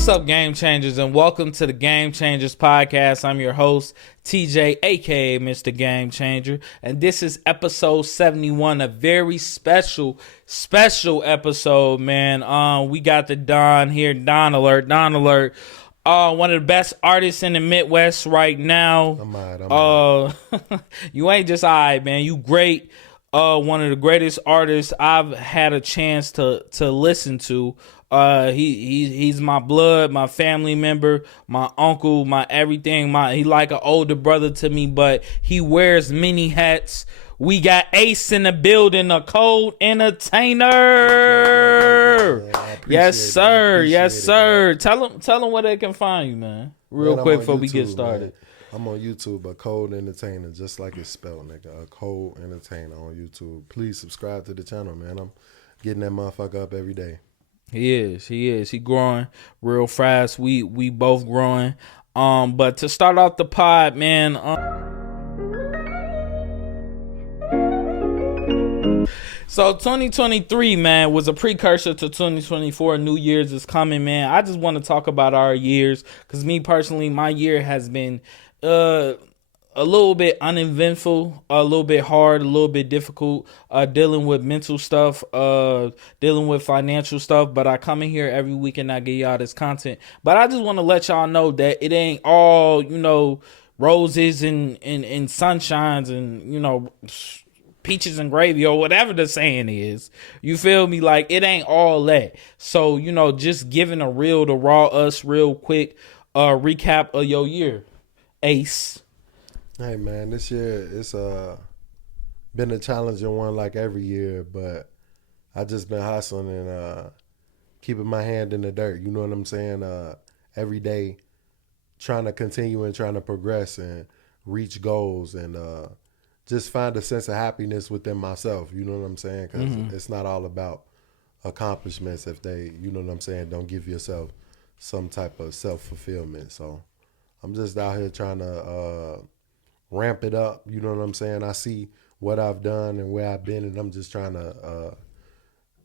What's up, Game Changers, and welcome to the Game Changers Podcast. I'm your host, TJ, aka Mr. Game Changer, and this is episode 71, a very special episode, man. We got the Don here, Don Alert. One of the best artists in the Midwest right now. I'm You ain't just alright, man. You great. One of the greatest artists I've had a chance to listen to. He's my blood, my family member, my uncle, my everything. He like an older brother to me, but he wears many hats. We got Ace in the building, a cold entertainer. Yes, sir. Yes, sir. Tell them where they can find you, man. Real quick before we get started. Man. I'm on YouTube, a cold entertainer, just like it's spelled, nigga. A cold entertainer on YouTube. Please subscribe to the channel, man. I'm getting that motherfucker up every day. He is. He growing real fast. We both growing. But to start off the pod, man. So 2023, man, was a precursor to 2024. New Year's is coming, man. I just want to talk about our years, because me personally, my year has been a little bit uneventful, a little bit hard, a little bit difficult, dealing with mental stuff, dealing with financial stuff. But I come in here every week and I give y'all this content. But I just want to let y'all know that it ain't all, roses and sunshines and, peaches and gravy or whatever the saying is. You feel me? Like, it ain't all that. So, just giving a real to raw us real quick recap of your year. Ace. Hey, man, this year it's been a challenging one like every year, but I just been hustling and keeping my hand in the dirt. You know what I'm saying? Every day trying to continue and trying to progress and reach goals and just find a sense of happiness within myself. You know what I'm saying? Because it's not all about accomplishments if they, you know what I'm saying, don't give yourself some type of self-fulfillment. So I'm just out here trying to ramp it up. You know what I'm saying? I see what I've done and where I've been, and I'm just trying to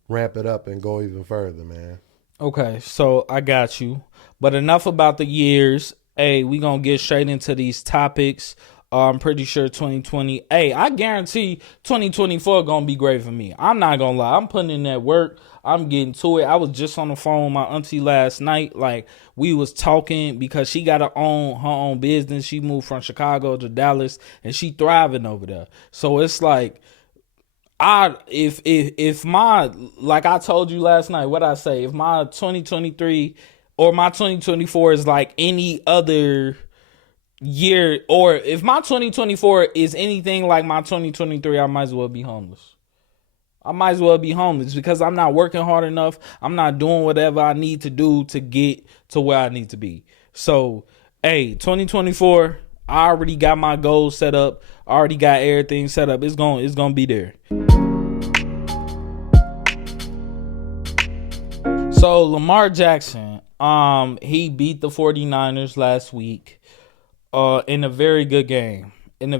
ramp it up and go even further, man. Okay, so I got you. But enough about the years. Hey, we going to get straight into these topics. I'm pretty sure 2020. Hey, I guarantee 2024 going to be great for me. I'm not going to lie. I'm putting in that work. I'm getting to it. I was just on the phone with my auntie last night. Like, we was talking because she got her own business. She moved from Chicago to Dallas and she thriving over there. So it's like, if my, like I told you last night, what I say, if my 2023 or my 2024 is like any other year, or if my 2024 is anything like my 2023, I might as well be homeless. Because I'm not working hard enough. I'm not doing whatever I need to do to get to where I need to be. So, hey, 2024, I already got my goals set up. I already got everything set up. It's going to be there. So, Lamar Jackson, he beat the 49ers last week in a very good game. In a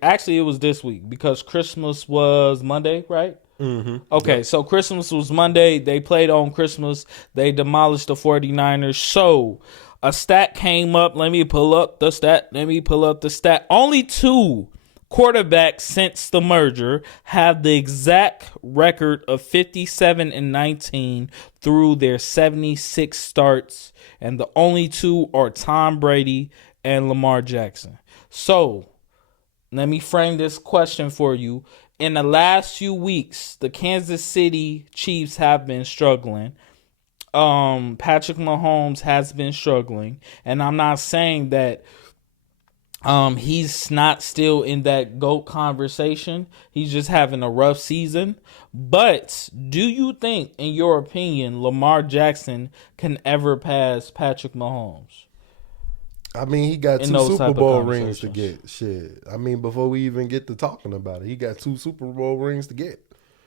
actually it was this week because Christmas was Monday, right? Mm-hmm. Okay, yep. So Christmas was Monday. They played on Christmas. They demolished the 49ers. So a stat came up. Let me pull up the stat. Only two quarterbacks since the merger have the exact record of 57-19 through their 76 starts. And the only two are Tom Brady and Lamar Jackson. So, let me frame this question for you. In the last few weeks, the Kansas City Chiefs have been struggling. Patrick Mahomes has been struggling. And I'm not saying that he's not still in that GOAT conversation. He's just having a rough season. But do you think, in your opinion, Lamar Jackson can ever pass Patrick Mahomes? I mean, he got two Super Bowl rings to get. Shit. I mean, before we even get to talking about it, he got two Super Bowl rings to get.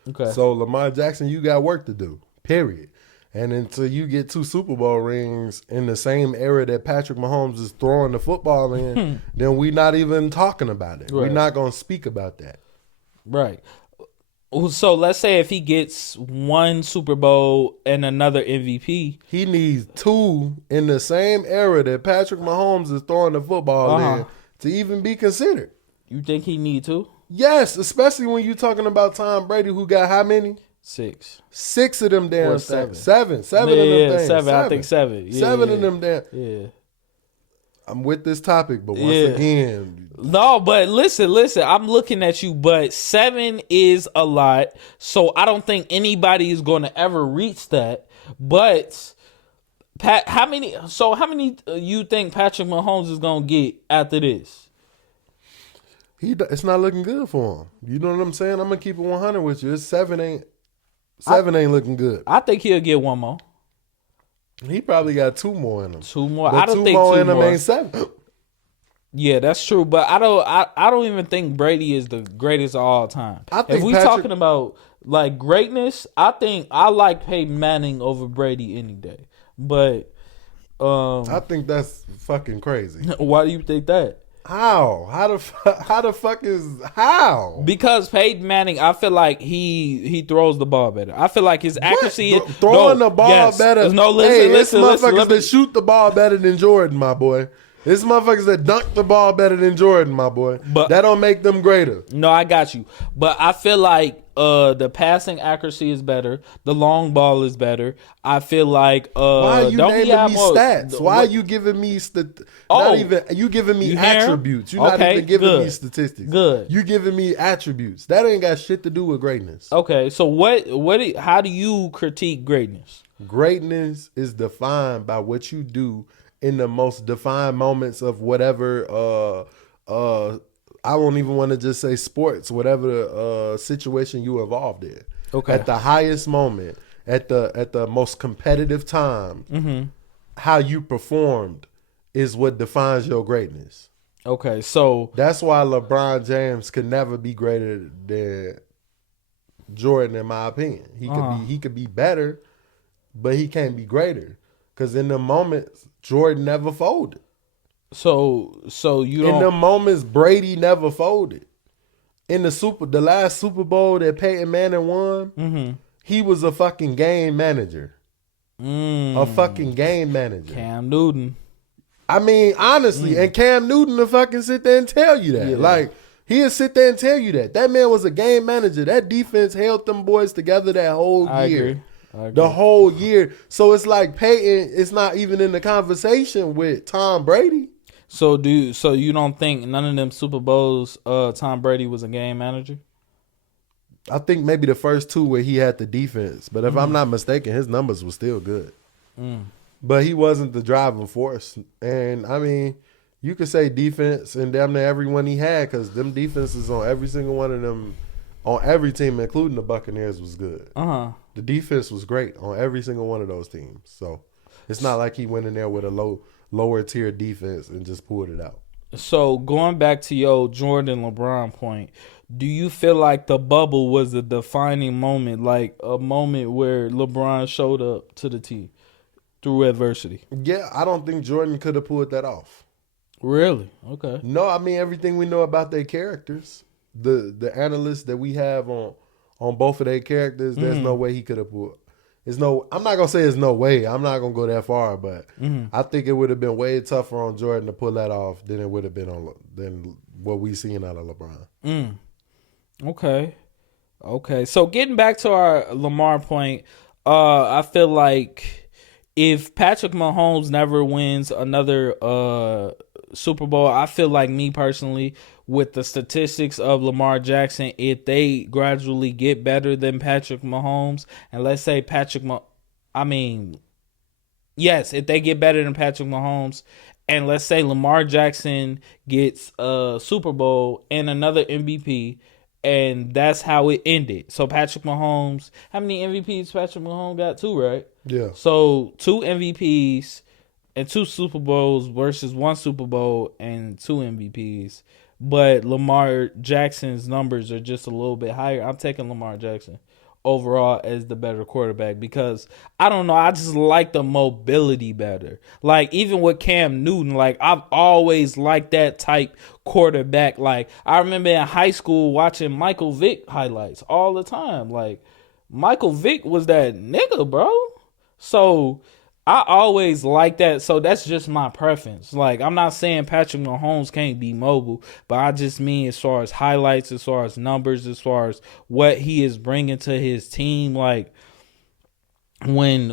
Okay. So, Lamar Jackson, you got work to do, period. And until you get two Super Bowl rings in the same era that Patrick Mahomes is throwing the football in, then we're not even talking about it. Right. We're not going to speak about that. Right. So let's say if he gets one Super Bowl and another MVP. He needs 2 in the same era that Patrick Mahomes is throwing the football in to even be considered. You think he need 2? Yes, especially when you're talking about Tom Brady, who got how many? 6. 6 of them damn Or things. 7. 7 Yeah, of them things. 7. I think 7. Yeah, 7 of them damn. Yeah. I'm with this topic, but once again. No, but listen. I'm looking at you, but 7 is a lot. So I don't think anybody is going to ever reach that. But Pat, how many you think Patrick Mahomes is going to get after this? It's not looking good for him. You know what I'm saying? I'm gonna keep it 100 with you. 7 ain't looking good. I think he'll get one more. He probably got 2 more in him. 2 more. But I don't 2 think more 2 in him more. ain't 7. Yeah, that's true. But I don't even think Brady is the greatest of all time. If we talking about like greatness, I think I like Peyton Manning over Brady any day. But I think that's fucking crazy. why do you think that? How? How the fuck is how? Because Peyton Manning, I feel like he throws the ball better. I feel like his accuracy throwing the ball better. No, listen, motherfuckers that shoot the ball better than Jordan, my boy. It's motherfuckers that dunk the ball better than Jordan, my boy. But that don't make them greater. No, I got you. But I feel like the passing accuracy is better. The long ball is better. I feel like why are you naming me stats? Why are you giving me you giving me attributes? You're not even giving me statistics. Good. You giving me attributes. That ain't got shit to do with greatness. Okay, so how do you critique greatness? Greatness is defined by what you do in the most defined moments of whatever I won't even want to just say sports, whatever situation you involved in. Okay. At the highest moment, at the most competitive time, how you performed is what defines your greatness. Okay, so that's why LeBron James could never be greater than Jordan, in my opinion. He could be better, but he can't be greater. Because in the moments, Jordan never folded. So you don't... In the moments, Brady never folded. In the last Super Bowl that Peyton Manning won, he was a fucking game manager. A fucking game manager. Cam Newton. I mean, honestly, and Cam Newton will fucking sit there and tell you that. Yeah. Like, he'll sit there and tell you that. That man was a game manager. That defense held them boys together that whole year. I agree. The whole year. So it's like Peyton is not even in the conversation with Tom Brady. So you don't think none of them Super Bowls Tom Brady was a game manager? I think maybe the first 2 where he had the defense. But if I'm not mistaken, his numbers were still good. But he wasn't the driving force. And I mean, you could say defense and damn near everyone he had, because them defenses on every single one of them, on every team, including the Buccaneers, was good. The defense was great on every single one of those teams. So it's not like he went in there with a lower tier defense and just pulled it out. So going back to your Jordan LeBron point, do you feel like the bubble was a defining moment, like a moment where LeBron showed up to the team through adversity? Yeah, I don't think Jordan could have pulled that off. Really? Okay. No, I mean, everything we know about their characters, the analysts that we have on both of their characters, there's no way he could have pulled. I'm not gonna say there's no way. I'm not gonna go that far, but I think it would have been way tougher on Jordan to pull that off than it would have been than what we seen out of LeBron. Okay. So getting back to our Lamar point, I feel like if Patrick Mahomes never wins another Super Bowl, I feel like, me personally, with the statistics of Lamar Jackson, if they gradually get better than Patrick Mahomes, and let's say if they get better than Patrick Mahomes, and let's say Lamar Jackson gets a Super Bowl and another MVP, and that's how it ended. So Patrick Mahomes, how many MVPs Patrick Mahomes got? 2, right? Yeah. So 2 MVPs and 2 Super Bowls versus 1 Super Bowl and 2 MVPs. But Lamar Jackson's numbers are just a little bit higher. I'm taking Lamar Jackson overall as the better quarterback because I don't know, I just like the mobility better. Like even with Cam Newton, like I've always liked that type quarterback. Like I remember in high school watching Michael Vick highlights all the time. Like Michael Vick was that nigga, bro. So I always like that. So that's just my preference. Like I'm not saying Patrick Mahomes can't be mobile, but I just mean as far as highlights, as far as numbers, as far as what he is bringing to his team. Like when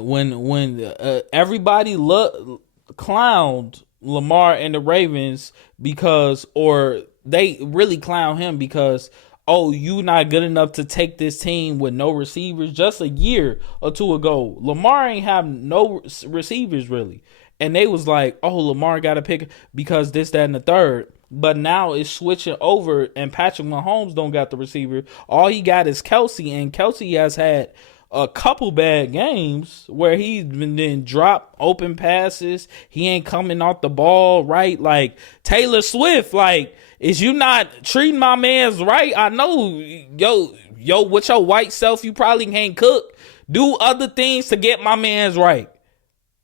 everybody clowned Lamar and the Ravens because, or they really clown him because, oh, you not good enough to take this team with no receivers. Just a year or two ago, Lamar ain't have no receivers really. And they was like, oh, Lamar got to pick because this, that, and the third. But now it's switching over and Patrick Mahomes don't got the receiver. All he got is Kelsey, and Kelsey has had a couple bad games where he's been then drop open passes. He ain't coming off the ball right. Like Taylor Swift, like, is you not treating my man's right? I know, yo, with your white self, you probably can't cook. Do other things to get my man's right.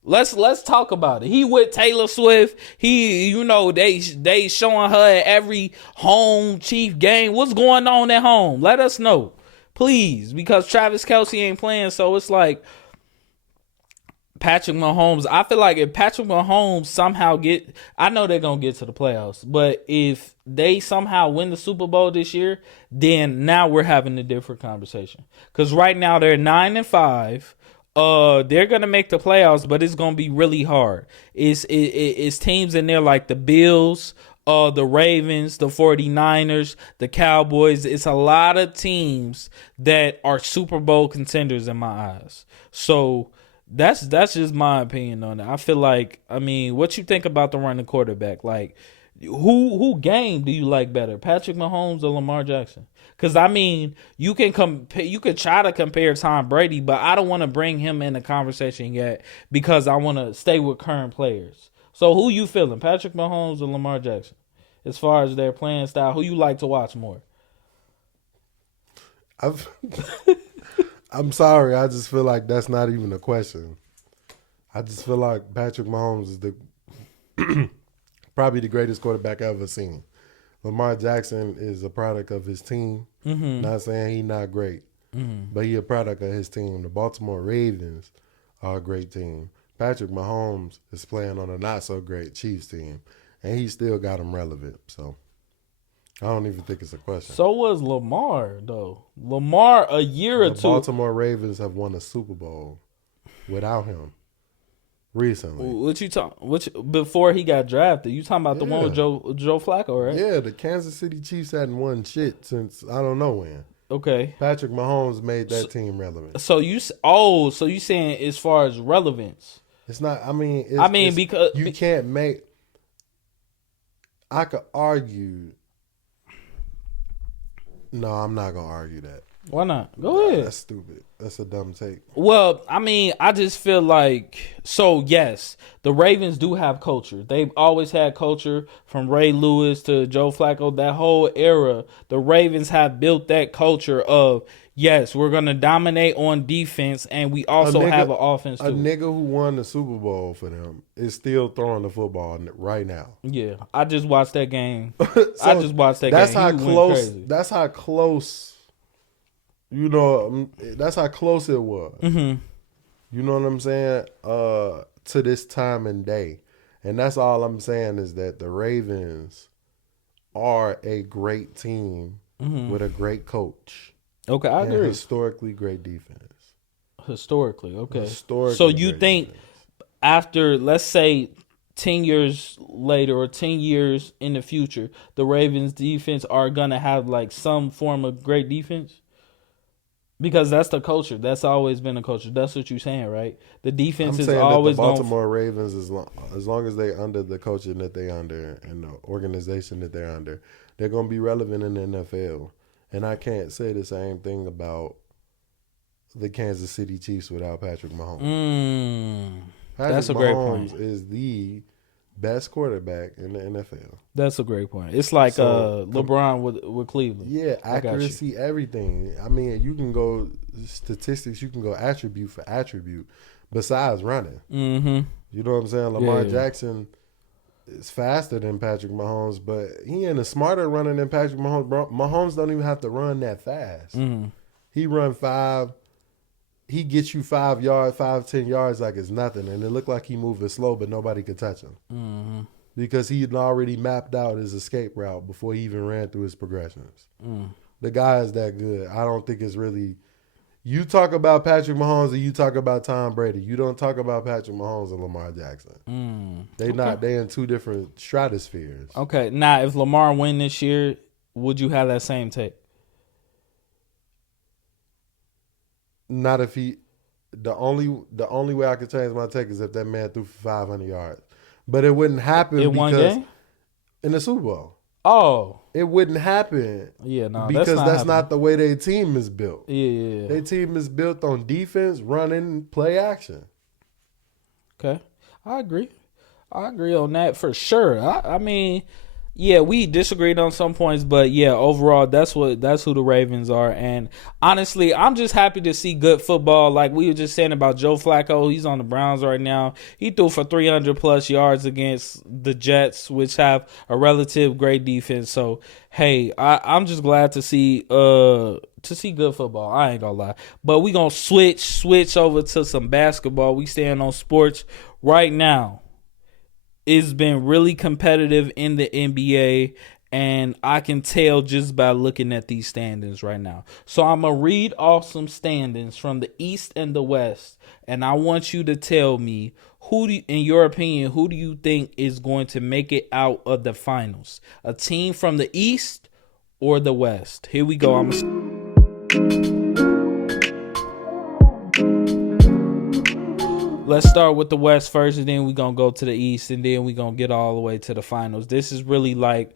Let's talk about it. He with Taylor Swift. He, they showing her at every home Chief game. What's going on at home? Let us know, please, because Travis Kelce ain't playing. So it's like Patrick Mahomes. I feel like if Patrick Mahomes somehow I know they're gonna get to the playoffs, but if they somehow win the Super Bowl this year, then now we're having a different conversation. Because right now they're 9-5. They're gonna make the playoffs, but it's gonna be really hard. It's teams in there like the Bills, the Ravens, the 49ers, the Cowboys. It's a lot of teams that are Super Bowl contenders in my eyes. So that's just my opinion on it. I feel like, I mean, what you think about the running quarterback? Like, who game do you like better, Patrick Mahomes or Lamar Jackson? Because I mean, you can try to compare Tom Brady, but I don't want to bring him in the conversation yet because I want to stay with current players. So who you feeling, Patrick Mahomes or Lamar Jackson, as far as their playing style? Who you like to watch more? I'm sorry. I just feel like that's not even a question. I just feel like Patrick Mahomes is probably the greatest quarterback I've ever seen. Lamar Jackson is a product of his team. Mm-hmm. Not saying he's not great, but he's a product of his team. The Baltimore Ravens are a great team. Patrick Mahomes is playing on a not-so-great Chiefs team, and he still got him relevant. So I don't even think it's a question. So was Lamar, though. Lamar, a year or two. The Baltimore Ravens have won a Super Bowl without him recently. Before he got drafted? You talking about the one with Joe Flacco, right? Yeah, the Kansas City Chiefs hadn't won shit since I don't know when. Okay. Patrick Mahomes made that team relevant. So you saying as far as relevance? It's not. I mean, because you can't make. I could argue. No, I'm not gonna argue that. Why not? Go ahead. That's stupid. That's a dumb take. Well, I mean, I just feel like, so yes, the Ravens do have culture. They've always had culture from Ray Lewis to Joe Flacco. That whole era, the Ravens have built that culture of, yes, we're going to dominate on defense, and we also have an offense too. A nigga who won the Super Bowl for them is still throwing the football right now. Yeah, I just watched that game. That's how close. That's how close. You know, that's how close it was. Mm-hmm. You know what I'm saying? To this time and day. And that's all I'm saying is that the Ravens are a great team with a great coach. Okay, I agree. Historically great defense. Historically, okay. Historically, so you think defense. After, let's say, 10 years later or 10 years in the future, the Ravens defense are going to have like some form of great defense? Because that's the culture. That's always been a culture. That's what you're saying, right? The defense is always going. The Baltimore Ravens, as long as they're under the coaching that they're under and the organization that they're under, they're going to be relevant in the NFL. And I can't say the same thing about the Kansas City Chiefs without Patrick Mahomes. That's a great point. Is the best quarterback in the NFL. That's a great point. It's like So, LeBron with Cleveland. Yeah, I got you. accuracy, everything. I mean, you can go statistics, you can go attribute for attribute besides running. Mm-hmm. You know what I'm saying? Lamar Yeah. Jackson is faster than Patrick Mahomes, but he ain't a smarter runner than Patrick Mahomes. Bro, Mahomes don't even have to run that fast. Mm-hmm. He run 5. He gets you 5 yards, 10 yards like it's nothing, and it looked like he moving slow, but nobody could touch him Mm-hmm. because he had already mapped out his escape route before he even ran through his progressions. Mm. The guy is that good. I don't think it's really. You talk about Patrick Mahomes and you talk about Tom Brady. You don't talk about Patrick Mahomes and Lamar Jackson. They not. They in two different stratospheres. Okay. Now, if Lamar win this year, would you have that same take? Not if he. The only way I could change my take is if that man threw for 500 yards. But it wouldn't happen In because one game? in the Super Bowl. Oh. It wouldn't happen. Yeah, no, because that's happening. not the way their team is built. Yeah. Their team is built on defense, running, play action. Okay. I agree on that for sure. I mean, yeah, we disagreed on some points, but yeah, overall, that's who the Ravens are. And honestly, I'm just happy to see good football. Like we were just saying about Joe Flacco, he's on the Browns right now. He threw for 300 plus yards against the Jets, which have a relative great defense. So hey, I'm just glad to see good football. I ain't gonna lie, but we gonna switch over to some basketball. We staying on sports right now. It's been really competitive in the NBA, and I can tell just by looking at these standings right now. So I'm going to read off some standings from the East and the West, and I want you to tell me, in your opinion, who do you think is going to make it out of the finals? A team from the East or the West? Here we go. Let's start with the West first, and then we're going to go to the East, and then we're going to get all the way to the finals. This is really like,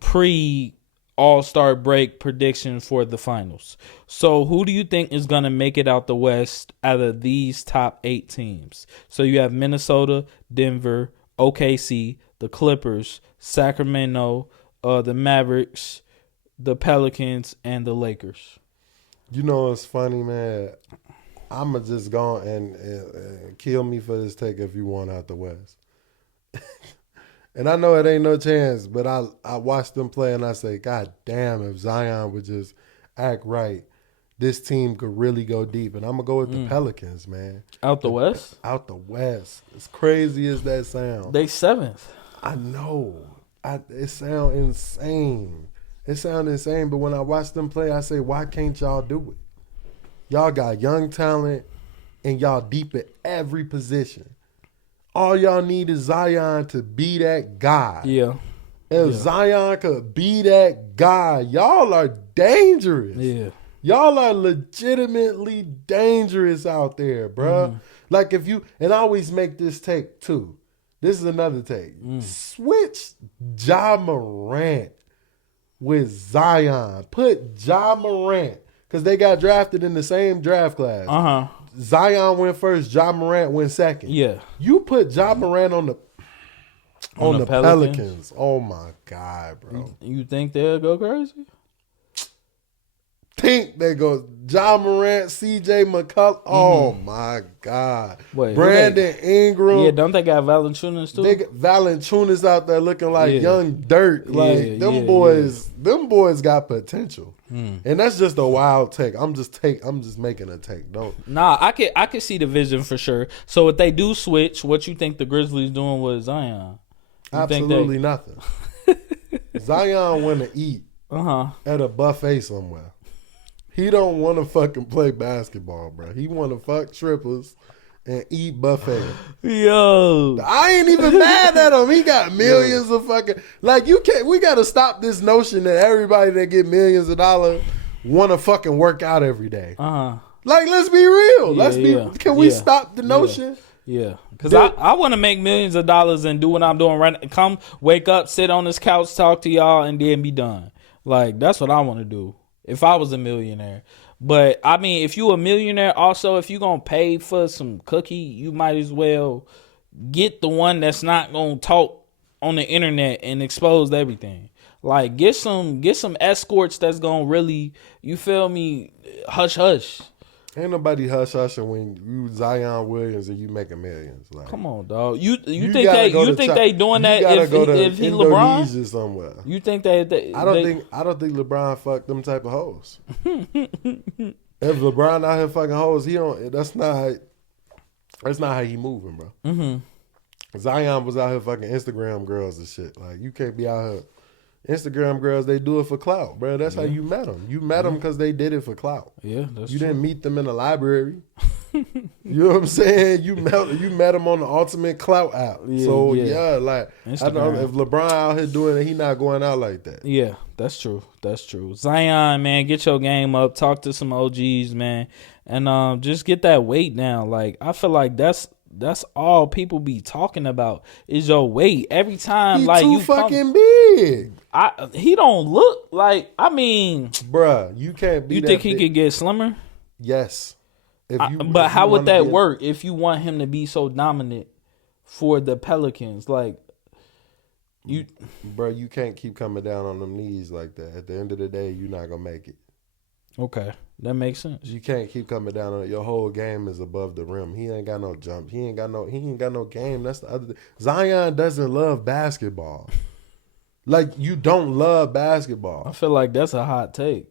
pre-All-Star break prediction for the finals. So who do you think is going to make it out the West out of these top 8 teams? So you have Minnesota, Denver, OKC, the Clippers, Sacramento, the Mavericks, the Pelicans, and the Lakers. You know what's funny, man? I'm going to just go and kill me for this take if you want out the West. And I know it ain't no chance, but I watch them play and I say, God damn, if Zion would just act right, this team could really go deep. And I'm going to go with the Pelicans, man. Out the West? Out the West. As crazy as that sounds. They 7th. I know. It sounds insane. It sounds insane, but when I watch them play, I say, why can't y'all do it? Y'all got young talent, and y'all deep at every position. All y'all need is Zion to be that guy. Yeah. If Zion could be that guy, y'all are dangerous. Yeah. Y'all are legitimately dangerous out there, bruh. Like if you, and I always make this take too. This is another take. Switch Ja Morant with Zion. Put Ja Morant. Because they got drafted in the same draft class. Uh-huh. Zion went first, Ja Morant went second. Yeah. You put Ja Morant on the Pelicans? Pelicans. Oh my God, bro. You think they'll go crazy? Think they go Ja Morant, CJ McCollum. Oh my God. Wait, Brandon Ingram. Yeah, don't they got Valanciunas too? They got Valanciunas out there looking like young Dirk. Like them boys got potential. And that's just a wild take. I'm just making a take. Don't. Nah, I can see the vision for sure. So if they do switch, what you think the Grizzlies doing with Zion? Absolutely nothing. Zion want to eat at a buffet somewhere. He don't want to fucking play basketball, bro. He want to fuck strippers and eat buffet. Yo, I ain't even mad at him. He got millions of fucking, like, you can't. We got to stop this notion that everybody that get millions of dollars want to fucking work out every day. Like, let's be real. Can we stop the notion? Yeah, because I want to make millions of dollars and do what I'm doing right now. Come, wake up, sit on this couch, talk to y'all, and then be done. Like, that's what I want to do if I was a millionaire. But, I mean, if you a millionaire, also, if you going to pay for some cookie, you might as well get the one that's not gonna talk on the internet and expose everything. Like get some escorts that's gonna really, you feel me, hush hush. Ain't nobody hush hushing when you Zion Williams and you making millions. Like, come on, dog. You think gotta they doing that if he LeBron? Indonesia somewhere. You think they I don't think LeBron fucked them type of hoes. If LeBron out here fucking hoes, he don't. That's not how he moving, bro. Mm-hmm. Zion was out here fucking Instagram girls and shit. Like, you can't be out here. Instagram girls, they do it for clout, bro. That's how you met them. You met them because they did it for clout. Yeah, that's you true. didn't meet them in the library. You know what I'm saying? You met them on the ultimate clout app. Yeah, so yeah. Like Instagram. I know if LeBron out here doing it, he not going out like that. Yeah, that's true. That's true. Zion, man, get your game up. Talk to some OGs, man, and just get that weight down. Like, I feel like that's all people be talking about is your weight. Every time, he like, too fucking big. He don't look like. I mean, bruh, you can't be. You think he could get slimmer? Yes. But how would that work if you want him to be so dominant for the Pelicans? Like, bro, you can't keep coming down on them knees like that. At the end of the day, you're not gonna make it. Okay, that makes sense. You can't keep coming down on it. Your whole game is above the rim. He ain't got no jump. He ain't got no game. That's the other thing. Zion doesn't love basketball. Like, you don't love basketball. I feel like that's a hot take.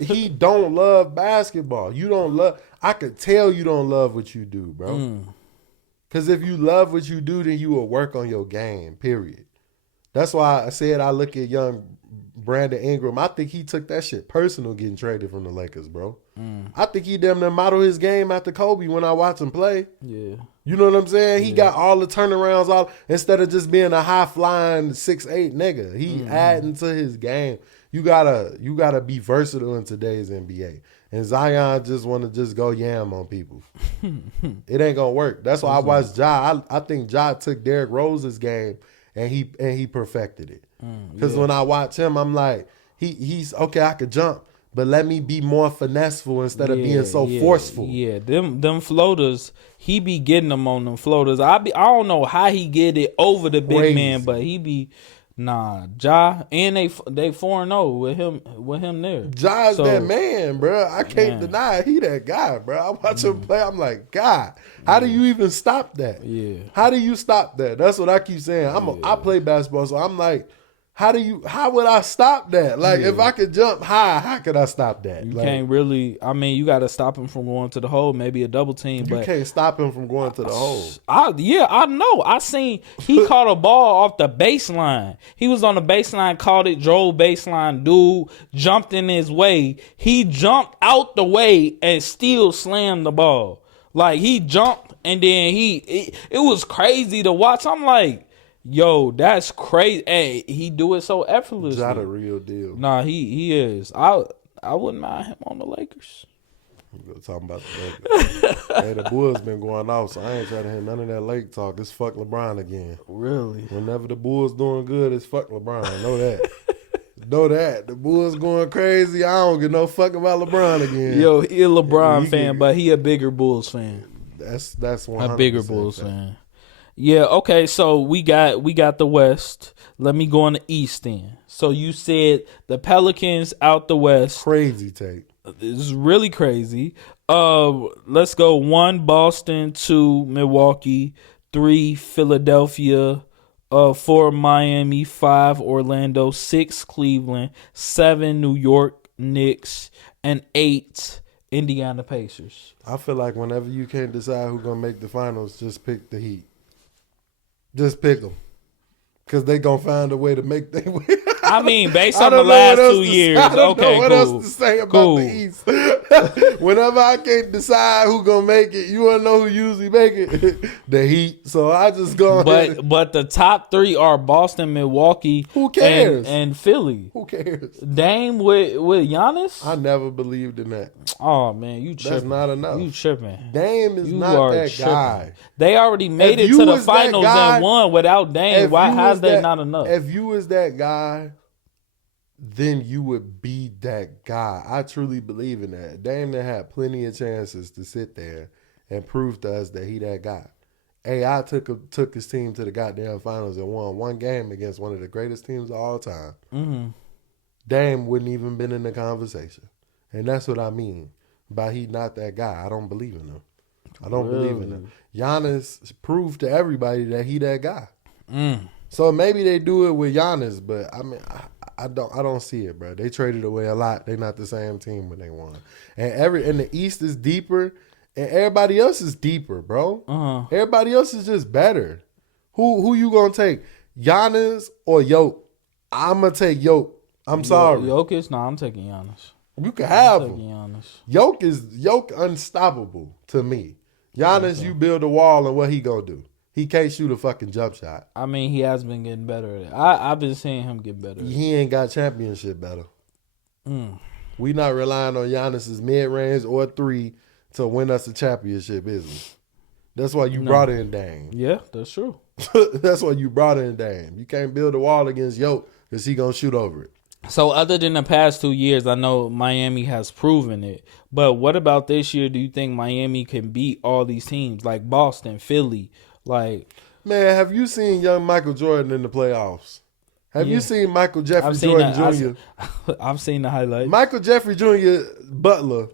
He don't love basketball. You don't love. I could tell you don't love what you do, bro. Because if you love what you do, then you will work on your game. Period. That's why I said I look at young Brandon Ingram. I think he took that shit personal getting traded from the Lakers, bro. I think he damn near modeled his game after Kobe when I watch him play. Yeah. You know what I'm saying? He got all the turnarounds instead of just being a high flying 6'8" nigga. He adding to his game. You gotta be versatile in today's NBA. And Zion just want to just go yam on people. It ain't gonna work. That's why I watched Ja. I think Ja took Derrick Rose's game and he perfected it. Because when I watch him, I'm like, he's okay. I could jump, but let me be more finesseful instead of being so forceful. Yeah, them floaters, he be getting them on them floaters. I don't know how he get it over the big man, but he be. Nah, Ja, and they 4-0 with him there. Ja's that man, bro. I can't deny it. He that guy, bro. I watch him play. I'm like, God, how do you even stop that? Yeah. How do you stop that? That's what I keep saying. I play basketball, so I'm like, how would I stop that? Like, if I could jump high, how could I stop that? You can't really. I mean, you got to stop him from going to the hole. Maybe a double team. You can't stop him from going to the hole. I know. I seen he caught a ball off the baseline. He was on the baseline, caught it, drove baseline. Dude jumped in his way. He jumped out the way and still slammed the ball. Like, he jumped and then it was crazy to watch. I'm like, yo, that's crazy. Hey, he do it so effortlessly. Not a real deal. Nah, he is. I wouldn't mind him on the Lakers. We're talking about the Lakers. Hey, the Bulls been going off, so I ain't trying to hear none of that Lake talk. It's fuck LeBron again. Really? Whenever the Bulls doing good, it's fuck LeBron. Know that. Know that. The Bulls going crazy. I don't give no fuck about LeBron again. Yo, he a LeBron fan, but he a bigger Bulls fan. That's 100% a bigger Bulls fan. Yeah, okay, so we got the West. Let me go on the East then. So you said the Pelicans out the West. Crazy take. This is really crazy. Let's go 1 Boston, 2 Milwaukee, 3 Philadelphia, 4 Miami, 5 Orlando, 6 Cleveland, 7 New York Knicks, and 8 Indiana Pacers. I feel like whenever you can't decide who's gonna make the finals, just pick the Heat. Just pick them. Because they going to find a way to make their way. I mean, based on the last 2 years. I don't know what cool. else to say about the East. Whenever I can't decide who's going to make it, you want to know who usually make it? The Heat. So I just go ahead. But the top 3 are Boston, Milwaukee, who cares? And Philly. Who cares? Dame with Giannis? I never believed in that. Oh, man, you tripping. That's not enough. You tripping. Dame is not that guy. They already made it to the finals and won without Dame. How's that not enough? If you was that guy, then you would be that guy. I truly believe in that. Dame had plenty of chances to sit there and prove to us that he that guy. A.I. took his team to the goddamn finals and won one game against one of the greatest teams of all time. Mm-hmm. Dame wouldn't even been in the conversation. And that's what I mean by he not that guy. I don't believe in him. I don't believe in him. Giannis proved to everybody that he that guy. So maybe they do it with Giannis, but I mean, I don't see it, bro. They traded away a lot. They not the same team when they won. And the East is deeper, and everybody else is deeper, bro. Everybody else is just better. Who you gonna take? Giannis or Jokic? I'm gonna take Jokic. I'm sorry. Jokic? No, I'm taking Giannis. You can have him. Giannis. Jokic unstoppable to me. Giannis, you build a wall, and what he gonna do? He can't shoot a fucking jump shot. I mean, he has been getting better at it. I've been seeing him get better. He ain't got championship better. We not relying on Giannis's mid-range or three to win us a championship, is we? That's why you brought in Dame. Yeah, that's true. That's why you brought in Dame. You can't build a wall against Jokic because he gonna shoot over it. So other than the past 2 years, I know Miami has proven it. But what about this year? Do you think Miami can beat all these teams like Boston, Philly? Like, man, have you seen young Michael Jordan in the playoffs? Have you seen Michael Jeffrey Jordan Jr.? I've seen the highlights. Michael Jeffrey Jr. Butler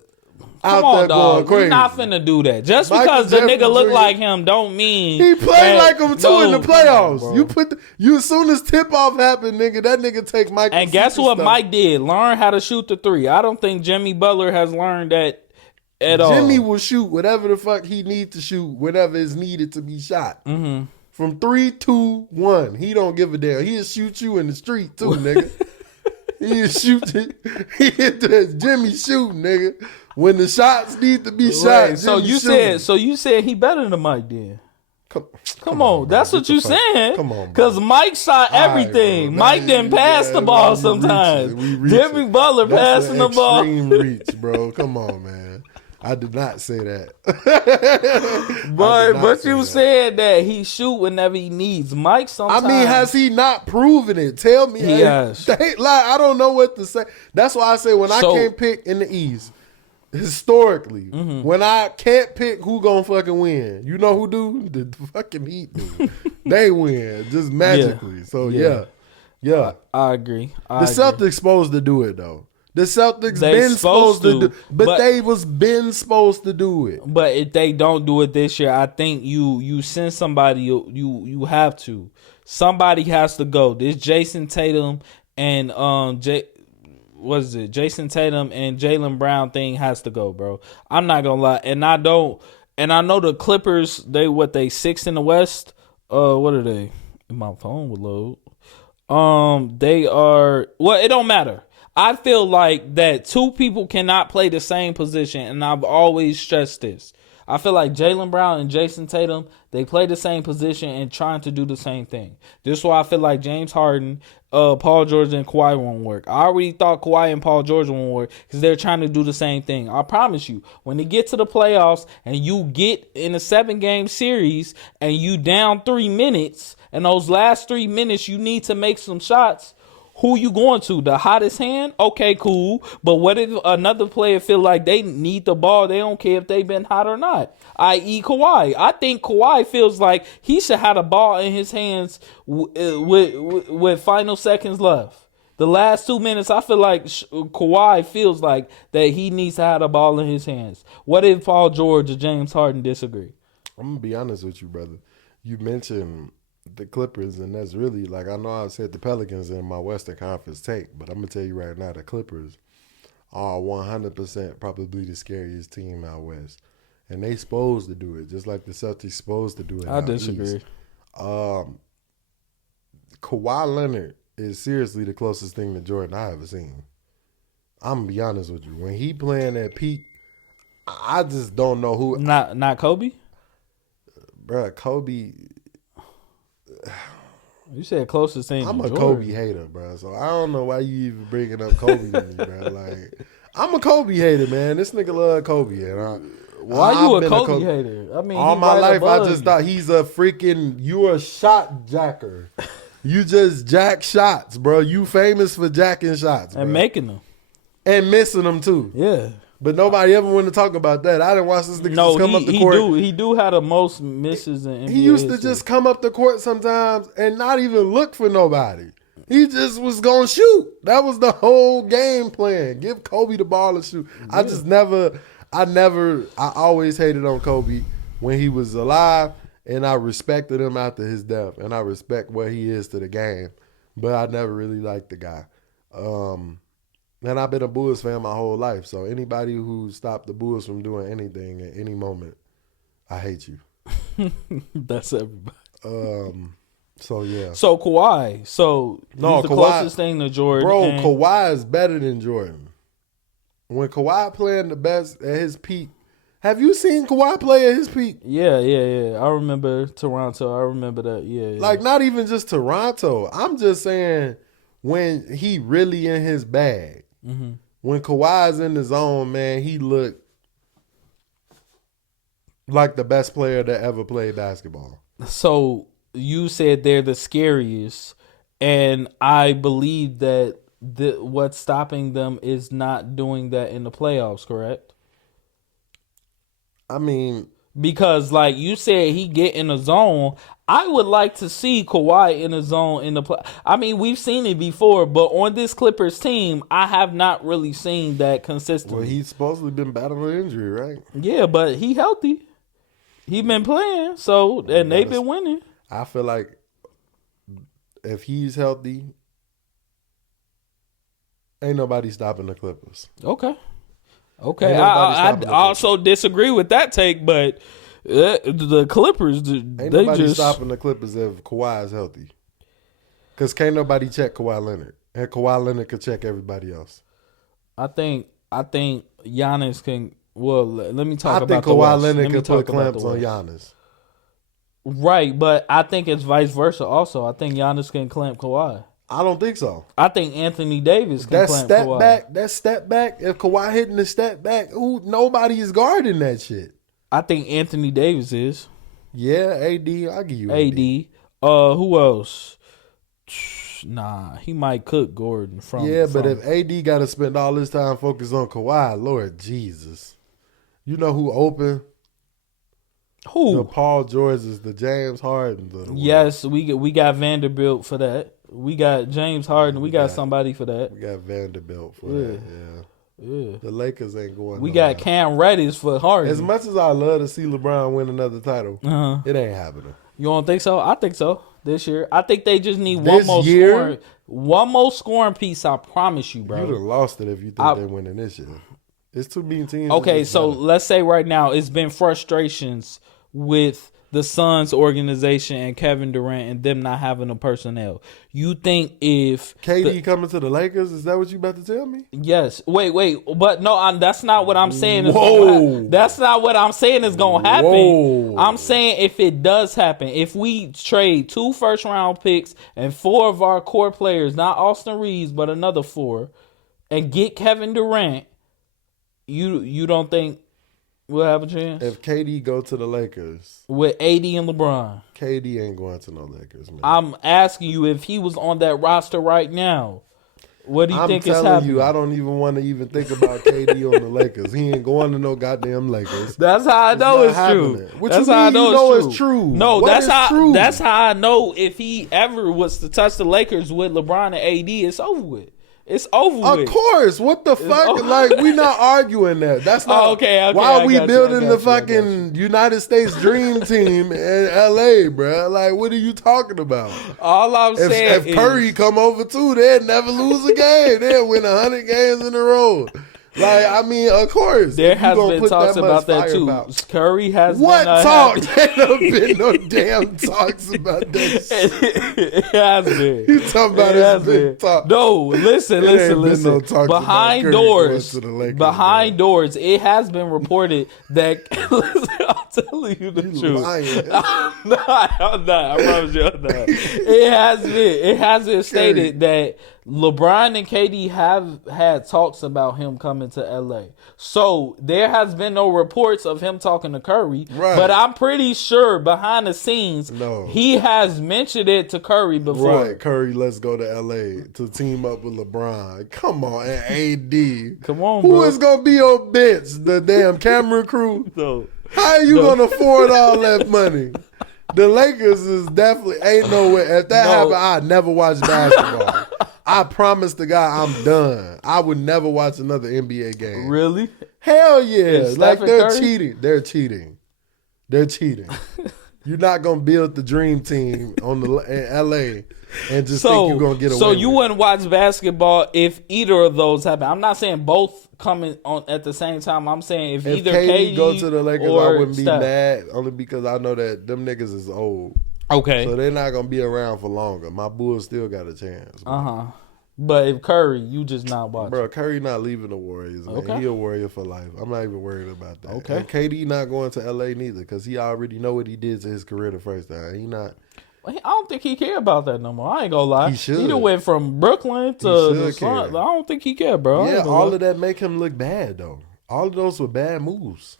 Come on, dog. We're not finna do that. Just because the nigga look like him don't mean he played like him too in the playoffs. You as soon as tip off happened, nigga, that nigga take Michael. And guess what Mike did? Learn how to shoot the three. I don't think Jimmy Butler has learned that at all. Jimmy will shoot whatever the fuck he needs to shoot whenever it's needed to be shot. From 3, 2, 1. He don't give a damn. He'll shoot you in the street too, nigga. He'll shoot you. He hit that Jimmy shooting, nigga. When the shots need to be shot. So you said he better than Mike then. Come on, that's what you saying. Come on, because Mike shot everything. Right, Mike didn't pass the ball sometimes. Jimmy Butler passing the ball. Extreme reach, bro. Come on, man. I did not say that. but you said that he shoot whenever he needs. Mike sometimes. I mean, has he not proven it? Tell me. He has. I don't know what to say. That's why I say when I can't pick in the East, historically, when I can't pick who gonna fucking win, you know who do? The fucking Heat do. They win just magically. So yeah. I agree. Celtics supposed to do it though. The Celtics been supposed to do, but they was been supposed to do it. But if they don't do it this year, I think you send somebody. You have to. Somebody has to go. This Jason Tatum and Jason Tatum and Jaylen Brown thing has to go, bro. I'm not gonna lie, and I know the Clippers. They 6th in the West. What are they? My phone would load. They are. Well, it don't matter. I feel like that two people cannot play the same position, and I've always stressed this. I feel like Jaylen Brown and Jason Tatum, they play the same position and trying to do the same thing. This is why I feel like James Harden, Paul George, and Kawhi won't work. I already thought Kawhi and Paul George won't work because they're trying to do the same thing. I promise you, when they get to the playoffs and you get in a 7-game series and you down 3 minutes, and those last 3 minutes you need to make some shots, who you going to? The hottest hand? Okay, cool. But what if another player feel like they need the ball? They don't care if they've been hot or not. I.e. Kawhi. I think Kawhi feels like he should have the ball in his hands with final seconds left. The last 2 minutes, I feel like Kawhi feels like that he needs to have the ball in his hands. What if Paul George or James Harden disagree? I'm going to be honest with you, brother. You mentioned the Clippers, and that's really, like, I know I said the Pelicans in my Western Conference take, but I'm going to tell you right now, the Clippers are 100% probably the scariest team out West. And they supposed to do it, just like the Celtics supposed to do it. I disagree. Kawhi Leonard is seriously the closest thing to Jordan I ever seen. I'm going to be honest with you. When he playing at peak, I just don't know who. Not Kobe? Bruh, Kobe. You said closest thing. I'm to a Jordan. Kobe hater, bro. So I don't know why you even bringing up Kobe to me, bro. Like, I'm a Kobe hater, man. This nigga love Kobe, and why you a Kobe hater? I mean, all my life I just thought he's a freaking. You a shot jacker. You just jack shots, bro. You famous for jacking shots, bro. And making them and missing them too. Yeah. But nobody ever want to talk about that. I didn't watch this nigga No, just come up the court. he do have the most misses in NBA He used to history. just come up the court sometimes and not even look for nobody. He just was going to shoot. That was the whole game plan. Give Kobe the ball and shoot. Yeah. I always hated on Kobe when he was alive, and I respected him after his death, and I respect what he is to the game. But I never really liked the guy. And I've been a Bulls fan my whole life, so anybody who stopped the Bulls from doing anything at any moment, I hate you. That's everybody. So yeah. So Kawhi. So no, he's the Kawhi, closest thing to Jordan. Bro, and Kawhi is better than Jordan. When Kawhi playing the best at his peak, have you seen Kawhi play at his peak? Yeah. I remember Toronto. I remember that. Yeah. Like not even just Toronto. I'm just saying when he really in his bag. Mm-hmm. When Kawhi's in the zone, man, he looked like the best player that ever played basketball. So you said they're the scariest, and I believe that what's stopping them is not doing that in the playoffs, correct? I mean, because like you said, he get in a zone. I would like to see Kawhi in a zone in the play. I mean, we've seen it before, but on this Clippers team, I have not really seen that consistently. Well, he's supposedly been battling injury, right? Yeah, but he healthy. He been playing, so and they've been winning. I feel like if he's healthy, ain't nobody stopping the Clippers. Okay. I also disagree with that take, but the Clippers, ain't nobody stopping the Clippers if Kawhi is healthy. Because can't nobody check Kawhi Leonard. And Kawhi Leonard could check everybody else. I think Giannis can. Well, let me talk about the Kawhi West. Leonard can put clamps on Giannis. Right, but I think it's vice versa also. I think Giannis can clamp Kawhi. I don't think so. I think Anthony Davis can clamp Kawhi. That step back, if Kawhi hitting the step back, nobody is guarding that shit. I think Anthony Davis is. Yeah, AD. I'll give you AD. Who else? Nah, he might cook Gordon from. Yeah, but if AD got to spend all his time focused on Kawhi, Lord Jesus. You know who open? Who? The Paul Georges, the James Harden. Yes, we got Vanderbilt for that. We got James Harden. We got somebody for that. We got Vanderbilt for that, yeah. The Lakers ain't going. We got Cam Reddish for Harden. As much as I love to see LeBron win another title, it ain't happening. You don't think so? I think so. This year, I think they just need one more scoring piece. I promise you, bro. You'd have lost it if you think they're winning this year. It's too many teams. Okay, so let's say right now it's been frustrations with the Suns organization and Kevin Durant and them not having the personnel. You think if KD coming to the Lakers, is that what you about to tell me? Yes. Wait. But no, that's not what I'm saying. That's not what I'm saying is going to happen. Whoa. I'm saying if it does happen, if we trade 2 first-round picks and 4 of our core players, not Austin Reeves, but another 4, and get Kevin Durant, you don't think we'll have a chance? If KD go to the Lakers with AD and LeBron. KD ain't going to no Lakers, man. I'm asking you if he was on that roster right now. What do you think is happening? I'm telling you, I don't even want to even think about KD on the Lakers. He ain't going to no goddamn Lakers. That's how I know it's true. That's how I know it's true. No, that's how I know if he ever was to touch the Lakers with LeBron and AD, it's over with. It's over with. Of course. What the fuck? Like, we not arguing that. That's not. Okay. Why are we building the fucking United States Dream Team in LA, bro? Like, what are you talking about? All I'm saying if Curry come over too, they'd never lose a game. They'd win 100 games in a row. Like, I mean, of course. There has been talks about that too. Curry has what been talk? There have been no damn talks about that shit. It has been. You talking about it has been talk? No, listen. No behind doors, it has been reported that. Listen, I'm telling you the truth. Lying. I'm not. I promise you, I'm not. It has been stated that LeBron and KD have had talks about him coming to LA. So there has been no reports of him talking to Curry. Right. But I'm pretty sure behind the scenes, he has mentioned it to Curry before. Right, Curry, let's go to LA to team up with LeBron. Come on, and AD. Come on, Who bro. is going to be your bitch? The damn camera crew? No. How are you going to afford all that money? The Lakers is definitely, ain't no way. If that happened, I'd never watch basketball. I promise the guy I'm done. I would never watch another NBA game. Really? Hell yeah. Like, they're Curry? cheating. They're cheating. They're cheating. You're not going to build the dream team in LA and just think you're going to get away So you with it. wouldn't watch basketball if either of those happen. I'm not saying both coming on at the same time. I'm saying if either KD go to the Lakers, or I wouldn't be Steph. mad, only because I know that them niggas is old. Okay. So they're not going to be around for longer. My Bulls still got a chance. Uh-huh. But if Curry, you just not watching. Bro, Curry not leaving the Warriors, man. Okay. He a Warrior for life. I'm not even worried about that. Okay. And KD not going to LA neither, because he already know what he did to his career the first time. He not. I don't think he care about that no more. I ain't gonna lie. He should. He done went from Brooklyn to the Suns. I don't think he care, bro. Yeah, all of that make him look bad, though. All of those were bad moves.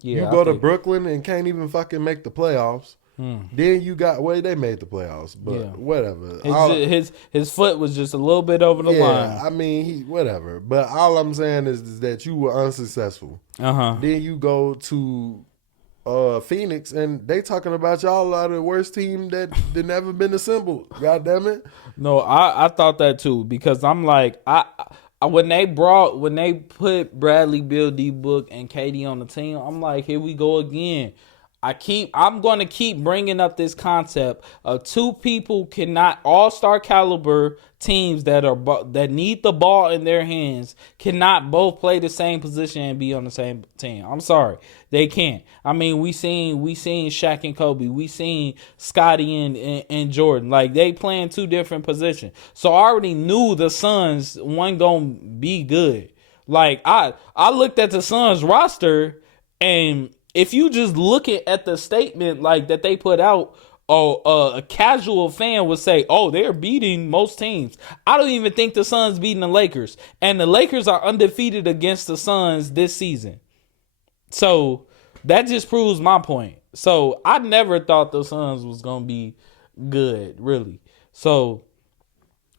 Yeah, you go to Brooklyn and can't even fucking make the playoffs. Then you got, they made the playoffs, but whatever. His foot was just a little bit over the line. I mean, whatever. But all I'm saying is that you were unsuccessful. Then you go to Phoenix, and they talking about y'all are the worst team that never been assembled. God damn it. No, I thought that too, because I'm like, when they put Bradley, Bill, D-Book, and KD on the team, I'm like, here we go again. I'm going to keep bringing up this concept of two people cannot, all-star caliber teams that need the ball in their hands cannot both play the same position and be on the same team. I'm sorry. They can't. I mean, we seen Shaq and Kobe. We seen Scottie and Jordan. Like, they playing two different positions. So I already knew the Suns wasn't going to be good. Like, I looked at the Suns roster, and if you just look at the statement like that they put out, a casual fan would say, they're beating most teams. I don't even think the Suns beating the Lakers. And the Lakers are undefeated against the Suns this season. So that just proves my point. So I never thought the Suns was going to be good, really. So,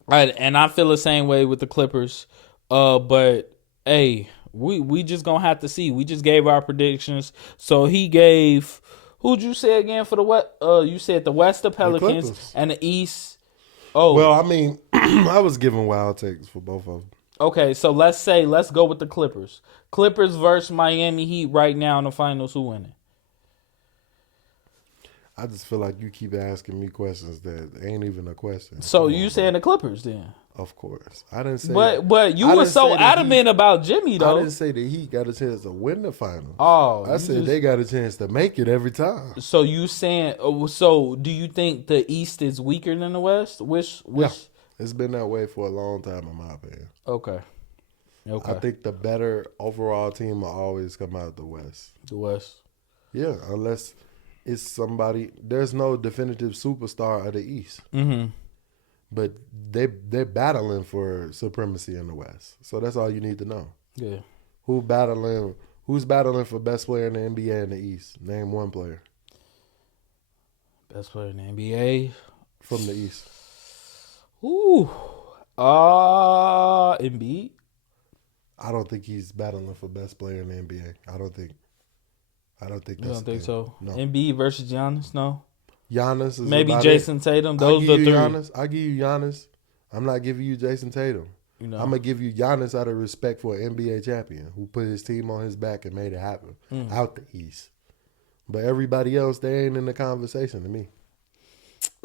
and I feel the same way with the Clippers. But, hey, we just going to have to see. We just gave our predictions. So he gave... Who'd you say again for the West? You said the West, the Pelicans, and the East. Oh, well, I mean, I was giving wild takes for both of them. Okay, so let's go with the Clippers. Clippers versus Miami Heat right now in the finals. Who winning? I just feel like you keep asking me questions that ain't even a question. So you saying the Clippers then? Of course, I didn't say. But you were so adamant about Jimmy though. I didn't say the Heat got a chance to win the finals. Oh, I said they got a chance to make it every time. So you saying? So do you think the East is weaker than the West? Which? Yeah, it's been that way for a long time, in my opinion. Okay. I think the better overall team will always come out of the West. The West. Yeah, unless it's somebody. There's no definitive superstar of the East. Mm-hmm. But they're battling for supremacy in the West. So that's all you need to know. Yeah. Who's battling for best player in the NBA in the East? Name one player. Best player in the NBA from the East. Ooh. Embiid. I don't think he's battling for best player in the NBA. I don't think that's You don't think so? No. Embiid versus Giannis, no? Giannis is maybe Jason Tatum. Those are the three. I give you Giannis. I'm not giving you Jason Tatum. I'm gonna give you Giannis out of respect for an NBA champion who put his team on his back and made it happen out the East. But everybody else, they ain't in the conversation to me.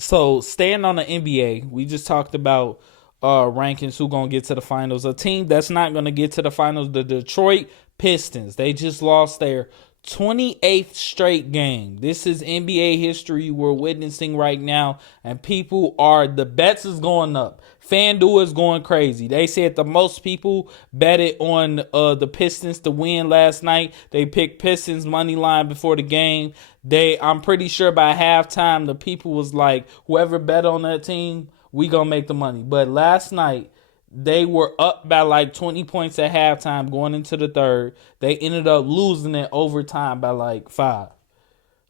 So staying on the NBA, we just talked about rankings, who gonna get to the finals. A team that's not gonna get to the finals, the Detroit Pistons. They just lost their 28th straight game. This is NBA history we're witnessing right now, and the bets is going up. FanDuel is going crazy. They said the most people betted on the Pistons to win last night. They picked Pistons money line before the game. I'm pretty sure by halftime the people was like, whoever bet on that team we gonna make the money. But last night, they were up by like 20 points at halftime going into the third. They ended up losing it overtime by like 5.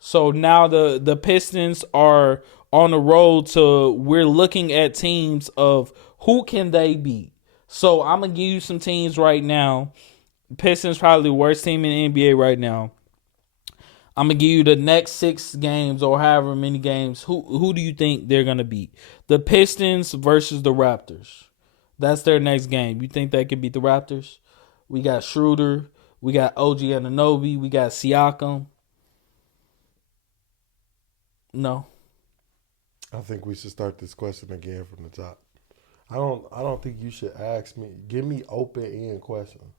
So now the Pistons are on the road to, we're looking at teams of who can they beat. So I'm going to give you some teams right now. Pistons probably the worst team in the NBA right now. I'm going to give you the next 6 games or however many games. Who do you think they're going to beat? The Pistons versus the Raptors. That's their next game. You think they could beat the Raptors? We got Schroeder. We got OG Anunoby. We got Siakam. No. I think we should start this question again from the top. I don't think you should ask me. Give me open-end questions.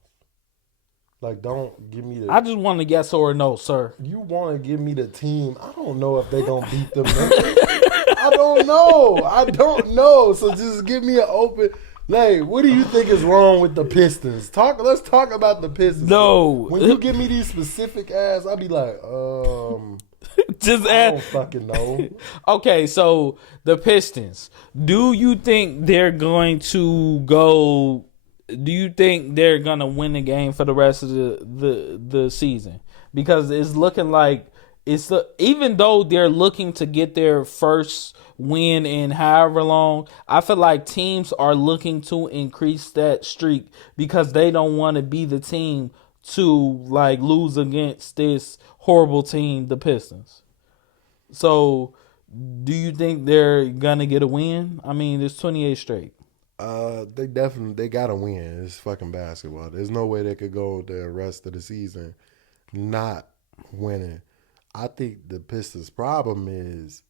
Like, don't give me the... I just want a yes or a no, sir. You want to give me the team. I don't know if they're going to beat them. I don't know. So just give me an open... Like, what do you think is wrong with the Pistons? Let's talk about the Pistons. No. When you give me these specific ass, I'll be like, just I don't fucking know. Okay, so the Pistons. Do you think they're going to go? Do you think they're gonna win the game for the rest of the season? Because it's looking like even though they're looking to get their first win in however long, I feel like teams are looking to increase that streak because they don't want to be the team to like lose against this horrible team, the Pistons. So, do you think they're gonna get a win? I mean, it's 28 straight. They gotta win. It's fucking basketball. There's no way they could go the rest of the season not winning. I think the Pistons' problem is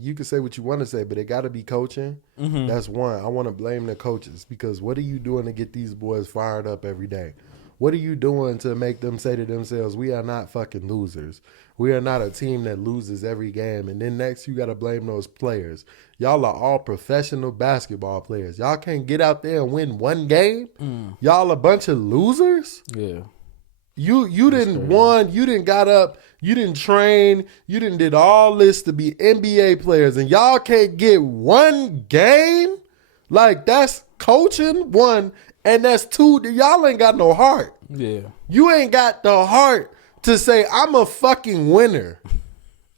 you can say what you want to say, but it got to be coaching. Mm-hmm. That's one. I want to blame the coaches because what are you doing to get these boys fired up every day? What are you doing to make them say to themselves, we are not fucking losers. We are not a team that loses every game. And then next you got to blame those players. Y'all are all professional basketball players. Y'all can't get out there and win one game? Y'all a bunch of losers? Yeah. You didn't won, you didn't got up, you didn't train, you didn't did all this to be NBA players, and y'all can't get one game? Like, that's coaching, one, and that's two, y'all ain't got no heart. Yeah. You ain't got the heart to say, I'm a fucking winner.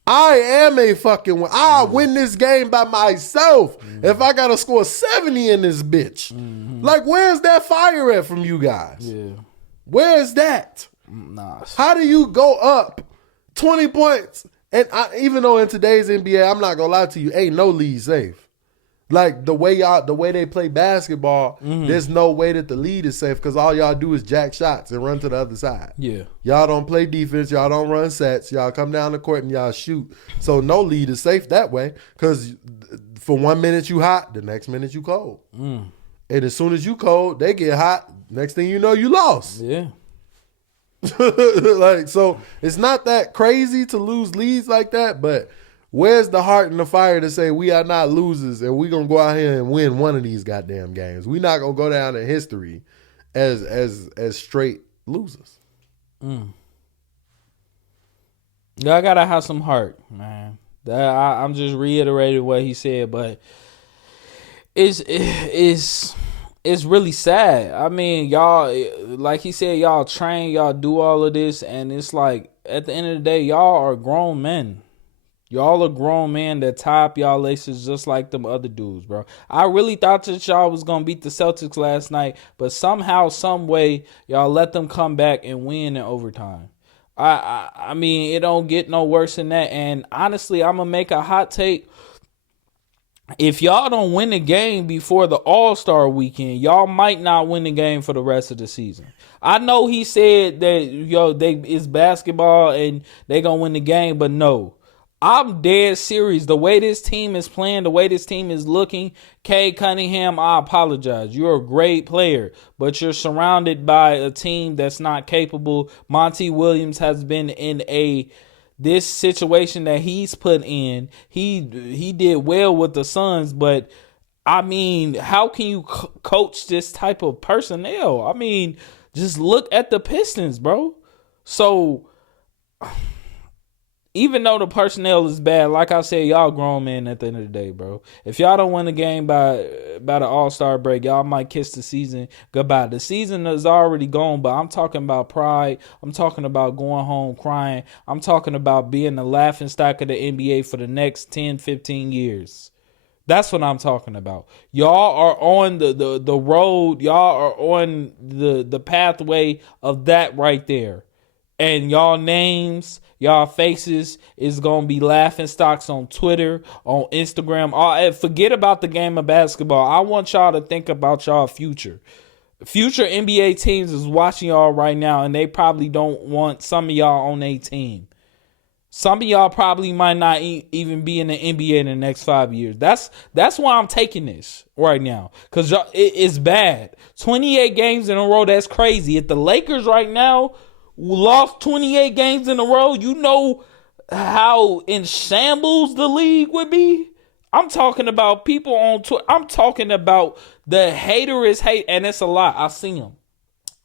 I am a fucking winner. I'll win this game by myself if I got to score 70 in this bitch. Like, where's that fire at from you guys? Yeah. Where is that? Nah. How do you go up 20 points? And even though in today's NBA, I'm not gonna lie to you, ain't no lead safe. Like the way they play basketball, there's no way that the lead is safe because all y'all do is jack shots and run to the other side. Yeah. Y'all don't play defense. Y'all don't run sets. Y'all come down the court and y'all shoot. So no lead is safe that way because for 1 minute you hot, the next minute you cold. And as soon as you cold, they get hot. Next thing you know, you lost. Yeah. Like, so it's not that crazy to lose leads like that, but where's the heart and the fire to say we are not losers and we're gonna go out here and win one of these goddamn games? We're not gonna go down in history as straight losers. Y'all gotta have some heart, man. I'm just reiterating what he said, but it's really sad. I mean, y'all, like he said, y'all train, y'all do all of this, and it's like, at the end of the day, y'all are grown men. Y'all are grown men that tie up y'all laces just like them other dudes, bro. I really thought that y'all was going to beat the Celtics last night, but somehow, some way, y'all let them come back and win in overtime. I mean, it don't get no worse than that, and honestly, I'm going to make a hot take. If y'all don't win the game before the All-Star weekend, y'all might not win the game for the rest of the season. I know he said that it's basketball and they gonna win the game, but no. I'm dead serious. The way this team is playing, the way this team is looking, Cade Cunningham, I apologize. You're a great player, but you're surrounded by a team that's not capable. Monty Williams has been in this situation that he's put in. He did well with the Suns, but I mean, how can you coach this type of personnel? I mean, just look at the Pistons, bro. So even though the personnel is bad, like I said, y'all grown men at the end of the day, bro. If y'all don't win the game by the All-Star break, y'all might kiss the season goodbye. The season is already gone, but I'm talking about pride. I'm talking about going home crying. I'm talking about being the laughingstock of the NBA for the next 10, 15 years. That's what I'm talking about. Y'all are on the road. Y'all are on the pathway of that right there. And y'all names, y'all faces is going to be laughing stocks on Twitter, on Instagram. Forget about the game of basketball. I want y'all to think about y'all future. Future NBA teams is watching y'all right now, and they probably don't want some of y'all on their team. Some of y'all probably might not even be in the NBA in the next 5 years. That's why I'm taking this right now. Because it's bad. 28 games in a row, that's crazy. If the Lakers right now lost 28 games in a row, you know how in shambles the league would be. I'm talking about people on Twitter. I'm talking about the haterist hate, and it's a lot. I see them.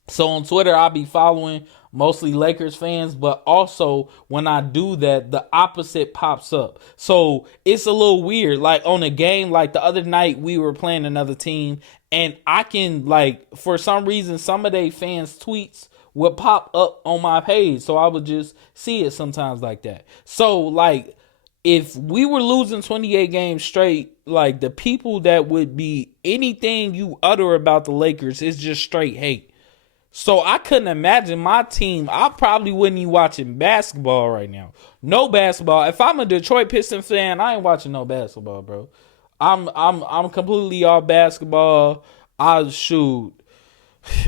So on Twitter, I'll be following mostly Lakers fans, but also when I do that, the opposite pops up. So it's a little weird. Like on a game, like the other night, we were playing another team, and I can, like, for some reason, some of they fans' tweets would pop up on my page. So I would just see it sometimes like that. So, like, if we were losing 28 games straight, like, the people that would be anything you utter about the Lakers is just straight hate. So I couldn't imagine my team. I probably wouldn't be watching basketball right now. No basketball. If I'm a Detroit Pistons fan, I ain't watching no basketball, bro. I'm completely off basketball. I shoot.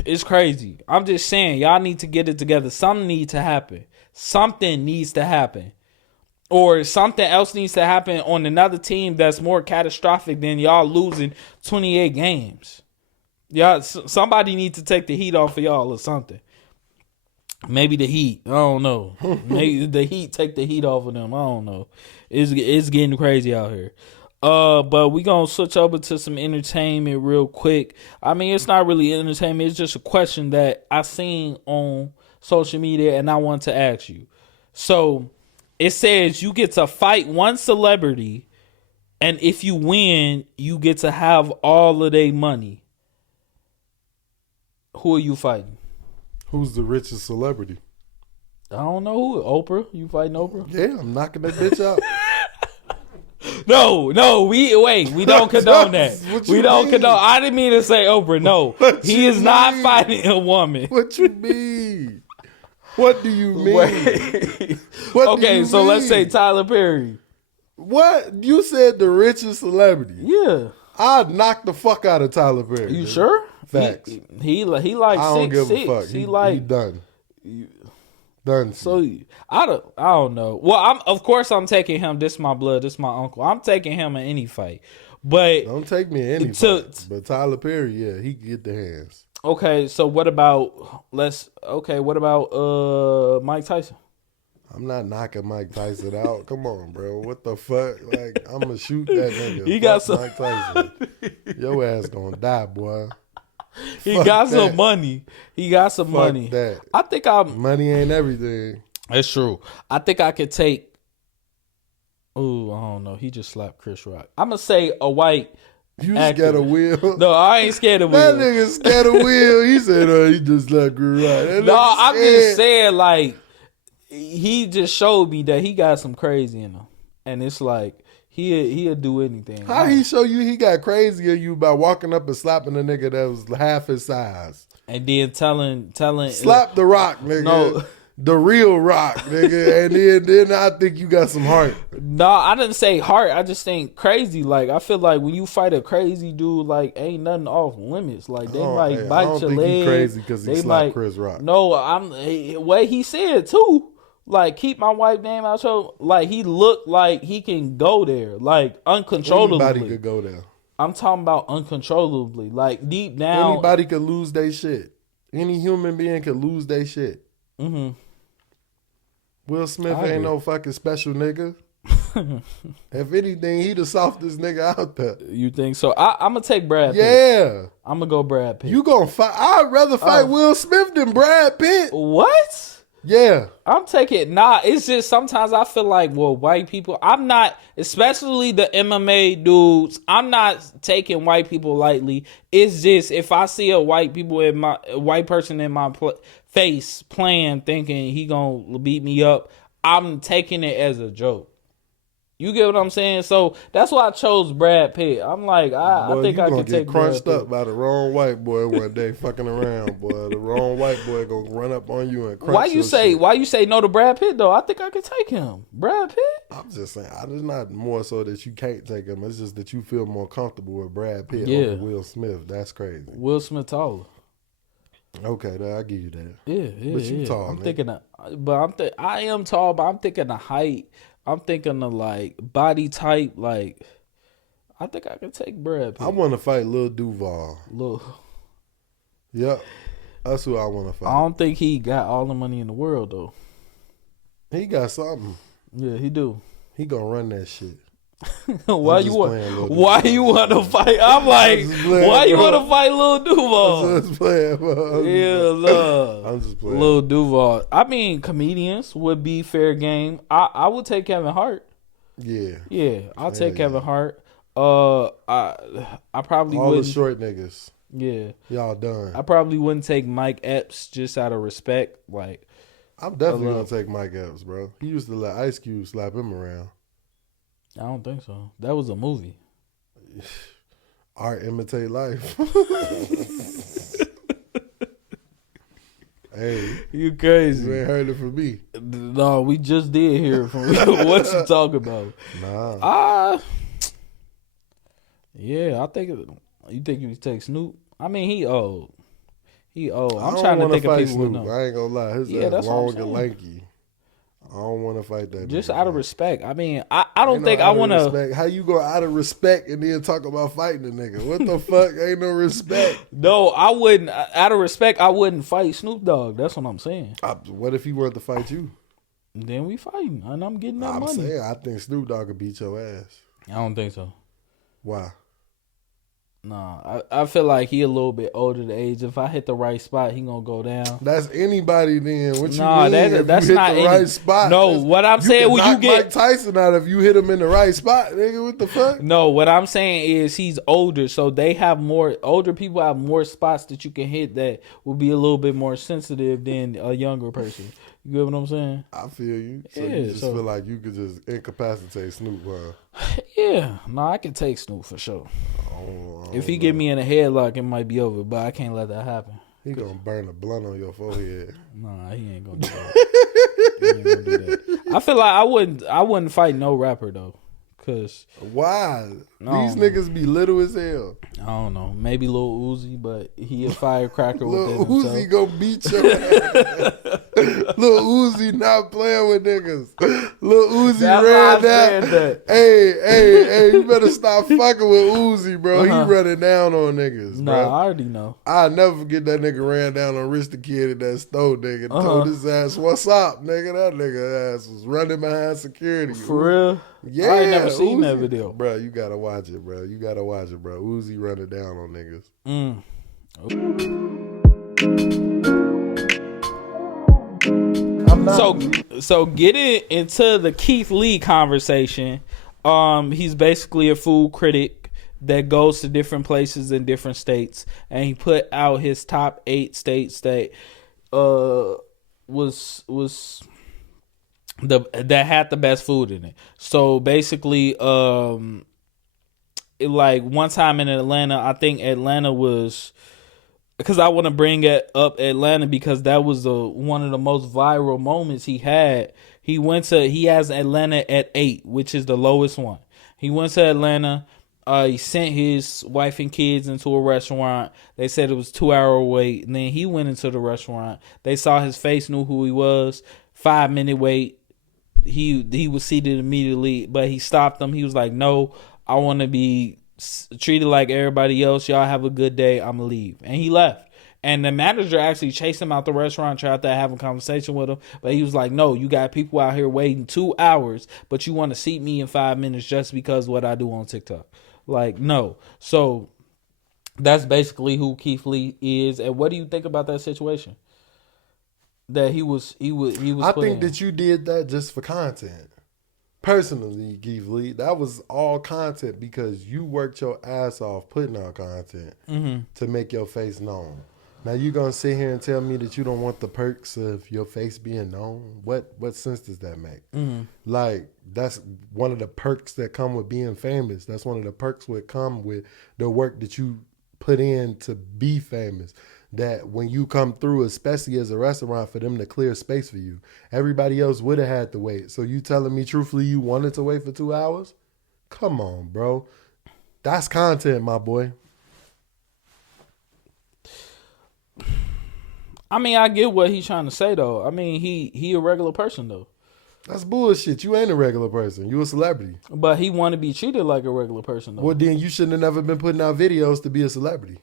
It's crazy. I'm just saying, y'all need to get it together. Something needs to happen. Something needs to happen. Or something else needs to happen on another team that's more catastrophic than y'all losing 28 games. Y'all, somebody needs to take the heat off of y'all or something. Maybe the Heat. I don't know. Maybe the Heat take the heat off of them. I don't know. It's getting crazy out here. But we gonna switch over to some entertainment real quick. I mean, it's not really entertainment. It's just a question that I seen on social media, and I want to ask you. So it says you get to fight one celebrity, and if you win, you get to have all of their money. Who are you fighting? Who's the richest celebrity? I don't know who. Oprah? You fighting Oprah? Yeah, I'm knocking that bitch out. No, we don't condone that. We don't condone. I didn't mean to say Oprah. No, he is not fighting a woman. What you mean? What do you mean? Okay, so let's say Tyler Perry. What? You said the richest celebrity? Yeah, I'd knock the fuck out of Tyler Perry. You dude. sure? Facts. He like 6'6". I don't give a fuck. He done. Done. So I don't know. Well, I'm taking him. This is my blood. This is my uncle. I'm taking him in any fight. But don't take me in any fight. But Tyler Perry, yeah, he can get the hands. Okay, so what about Mike Tyson? I'm not knocking Mike Tyson out. Come on, bro. What the fuck? Like, I'm gonna shoot that nigga. He got some Mike Tyson. Your ass gonna die, boy. He got some money. He got some money. That. I think money ain't everything. That's true. I think I could take. Oh, I don't know. He just slapped Chris Rock. I'm gonna say a white. You actor. Scared of Will? No, I ain't scared of Will. That nigga scared of Will. He said, he just slapped Chris Rock. No, I'm just saying, like, he just showed me that he got some crazy in him, and it's like he'll do anything. How he show you he got crazy in you by walking up and slapping a nigga that was half his size, and then telling slap the Rock, nigga. No. The real Rock, nigga. And then I think you got some heart. No, I didn't say heart. I just think crazy. Like, I feel like when you fight a crazy dude, like, ain't nothing off limits. Like, they might bite your leg. I don't think he crazy because he slapped Chris Rock. No, what he said too. Like, keep my wife name out your. Like, he looked like he can go there, like, uncontrollably. Anybody could go there. I'm talking about uncontrollably, like, deep down. Anybody could lose their shit. Any human being could lose their shit. Mm-hmm. Will Smith ain't no fucking special nigga. If anything, he the softest nigga out there. You think so? I'm gonna take Brad Pitt. Yeah. I'm gonna go Brad Pitt. You gonna fight? I'd rather fight Will Smith than Brad Pitt. What? Yeah. I'm taking it's just sometimes I feel like, well, white people, I'm not, especially the MMA dudes, I'm not taking white people lightly. It's just if I see a white person in my face playing, thinking he gonna beat me up, I'm taking it as a joke. You get what I'm saying? So that's why I chose Brad Pitt. I'm like, I Boy, think you I gonna could get take crunched Brad Pitt. up by the wrong white boy one day fucking around, boy. The wrong white boy gonna run up on you and crunch your shit. Why you say no to Brad Pitt though? I think I could take him. Brad Pitt? I'm just saying, it's not more so that you can't take him. It's just that you feel more comfortable with Brad Pitt over Will Smith. That's crazy. Will Smith taller. Okay, I'll give you that. Yeah. But you tall, I'm nigga. thinking I am tall, but I'm thinking the height. I'm thinking of like body type. Like, I think I could take Brad Pitt. I want to fight Lil Duval. Yep, that's who I want to fight. I don't think he got all the money in the world though. He got something. Yeah, he do. He gonna run that shit. Why you want to fight? I'm like, why you want to fight Lil Duval? I'm just playing, bro. I'm just playing. Lil Duval. I mean, comedians would be fair game. I would take Kevin Hart. Yeah, I'll take Kevin Hart. I probably all wouldn't. the short niggas. Yeah, y'all done. I probably wouldn't take Mike Epps just out of respect. Like, I'm definitely gonna take Mike Epps, bro. He used to let Ice Cube slap him around. I don't think so. That was a movie. Art imitate life. Hey, you crazy. You ain't heard it from me. No, we just did hear it from you. What you talking about? Nah. Yeah, I think you think you take Snoop? I mean, he old. I'm I trying to don't think of fight people. Snoop. I ain't gonna lie. His ass long and lanky. I don't want to fight that. Just nigga, out of respect. I mean, I don't think I want to. How you go out of respect and then talk about fighting a nigga? What the fuck? Ain't no respect. No, I wouldn't. Out of respect, I wouldn't fight Snoop Dogg. That's what I'm saying. What if he wanted to fight you? Then we fighting, and I'm getting that money. I'm saying, I think Snoop Dogg could beat your ass. I don't think so. Why? Nah, I feel like he a little bit older the age. If I hit the right spot, he gonna go down. That's anybody then. What you mean? That's you not hit the right spot. No, what I'm saying, when you get Mike Tyson out if you hit him in the right spot, nigga. What the fuck? No, what I'm saying is he's older, so they have more. Older people have more spots that you can hit that will be a little bit more sensitive than a younger person. You get what I'm saying? I feel you. So you just feel like you could just incapacitate Snoop, huh? Yeah. No, I can take Snoop for sure. If he get me in a headlock, it might be over, but I can't let that happen. He gonna burn a blunt on your forehead. Nah, he ain't gonna do that. He ain't gonna do that. I feel like I wouldn't fight no rapper though. Cause why? These niggas be little as hell. I don't know. Maybe Lil Uzi, but he a firecracker with Lil Uzi gonna beat your ass. Lil Uzi not playing with niggas. Lil Uzi ran down. Hey, you better stop fucking with Uzi, bro. He running down on niggas, bro. Nah, I already know. I'll never forget that nigga ran down on Rich the Kid at that store, nigga. Told his ass, "What's up, nigga?" That nigga ass was running behind security. For real? Yeah, I ain't never seen Uzi, that video. Bro, you gotta watch it, bro. Uzi running down on niggas. So getting into the Kieth Lee conversation, he's basically a food critic that goes to different places in different states, and he put out his top 8 states that was that had the best food in it. So basically, like one time in Atlanta, I think Atlanta was, because I want to bring it up Atlanta because that was one of the most viral moments he had. He has Atlanta at 8, which is the lowest one. He went to Atlanta. He sent his wife and kids into a restaurant. They said it was 2-hour wait. And then he went into the restaurant. They saw his face, knew who he was. 5-minute wait. He was seated immediately, but he stopped them. He was like, "No, I want to be treated like everybody else. Y'all have a good day. I'm gonna leave." And he left. And the manager actually chased him out the restaurant, tried to have a conversation with him, but he was like, "No, you got people out here waiting 2 hours, but you want to seat me in 5 minutes just because what I do on TikTok." Like, no. So that's basically who Kieth Lee is. And what do you think about that situation? that he was I put think in. that you did that just for content. Personally, Kieth Lee, that was all content because you worked your ass off putting out content to make your face known. Now you gonna sit here and tell me that you don't want the perks of your face being known? What sense does that make? Like that's one of the perks that come with being famous. That's one of the perks that come with the work that you put in to be famous. That when you come through, especially as a restaurant, for them to clear space for you, everybody else would have had to wait. So you telling me truthfully you wanted to wait for 2 hours? Come on, bro. That's content, my boy. I mean, I get what he's trying to say though. I mean, he a regular person though. That's bullshit. You ain't a regular person. You a celebrity. But he want to be treated like a regular person though. Well, then you shouldn't have never been putting out videos to be a celebrity.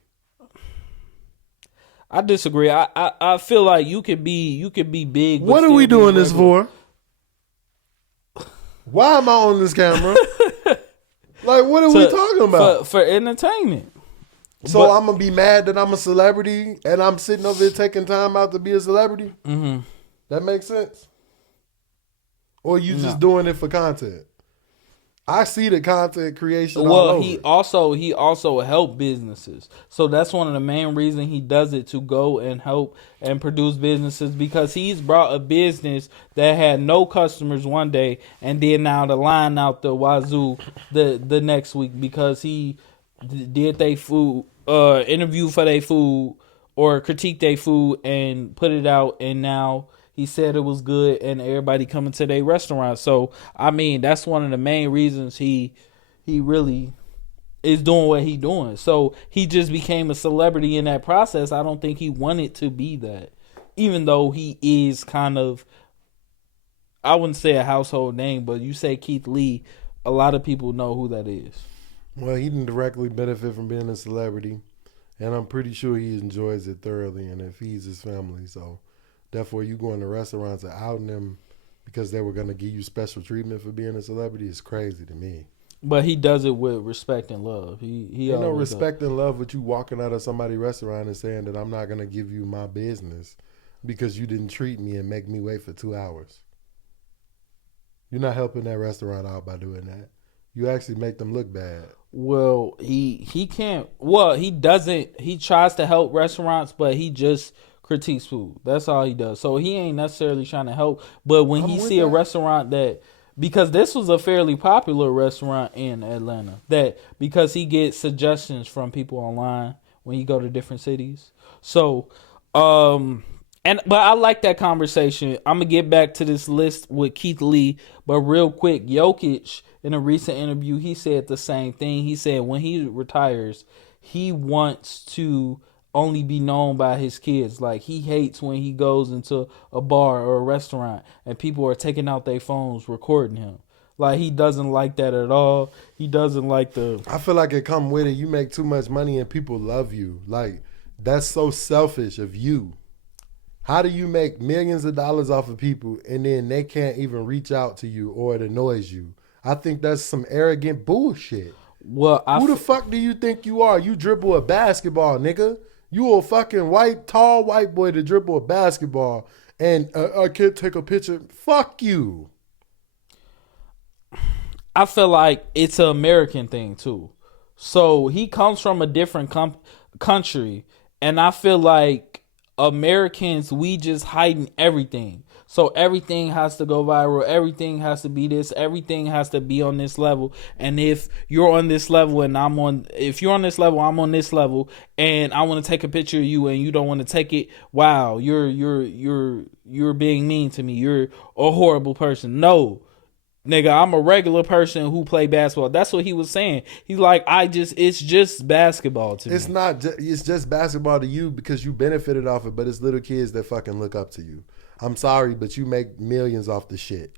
I disagree. I feel like you could be big. But What are still we be doing this regular. for? Why am I on this camera? Like, what are we talking about? For entertainment. So I'm gonna be mad that I'm a celebrity and I'm sitting over here taking time out to be a celebrity? That makes sense? Or you just doing it for content? I see the content creation. all over. He also helped businesses. So that's one of the main reasons he does it, to go and help and produce businesses, because he's brought a business that had no customers one day and then now the line out the wazoo the next week because he did they food interview for their food or critique their food and put it out, and now he said it was good and everybody coming to their restaurant. So, I mean, that's one of the main reasons he really is doing what he doing. So, he just became a celebrity in that process. I don't think he wanted to be that. Even though he is kind of, I wouldn't say a household name, but you say Kieth Lee, a lot of people know who that is. Well, he didn't directly benefit from being a celebrity, and I'm pretty sure he enjoys it thoroughly and it feeds his family. So, therefore, you going to restaurants and outing them because they were going to give you special treatment for being a celebrity is crazy to me. But he does it with respect and love. He Ain't no respect and love with you walking out of somebody's restaurant and saying that I'm not going to give you my business because you didn't treat me and make me wait for 2 hours. You're not helping that restaurant out by doing that. You actually make them look bad. Well, he can't. Well, he doesn't. He tries to help restaurants, but he just critiques food. That's all he does. So he ain't necessarily trying to help. But when he see a restaurant that, because this was a fairly popular restaurant in Atlanta, that because he gets suggestions from people online when you go to different cities. So, but I like that conversation. I'm gonna get back to this list with Kieth Lee, but real quick, Jokic, in a recent interview, he said the same thing. He said when he retires, he wants to only be known by his kids. Like, he hates when he goes into a bar or a restaurant and people are taking out their phones recording him. Like, he doesn't like that at all. He doesn't like the... I feel like it come with it. You make too much money and people love you. Like, that's so selfish of you. How do you make millions of dollars off of people and then they can't even reach out to you or it annoys you? I think that's some arrogant bullshit. Well, who the fuck do you think you are? You dribble a basketball, nigga. You a fucking tall white boy to dribble a basketball and I can't take a picture. Fuck you. I feel like it's an American thing too. So he comes from a different country, and I feel like Americans, we just hiding everything. So everything has to go viral. Everything has to be this. Everything has to be on this level. And if you're on this level and if you're on this level, I'm on this level, and I want to take a picture of you and you don't want to take it, wow, you're being mean to me. You're a horrible person. No, nigga, I'm a regular person who play basketball. That's what he was saying. He's like, it's just basketball to me. It's not. It's just basketball to you because you benefited off it, but it's little kids that fucking look up to you. I'm sorry, but you make millions off the shit.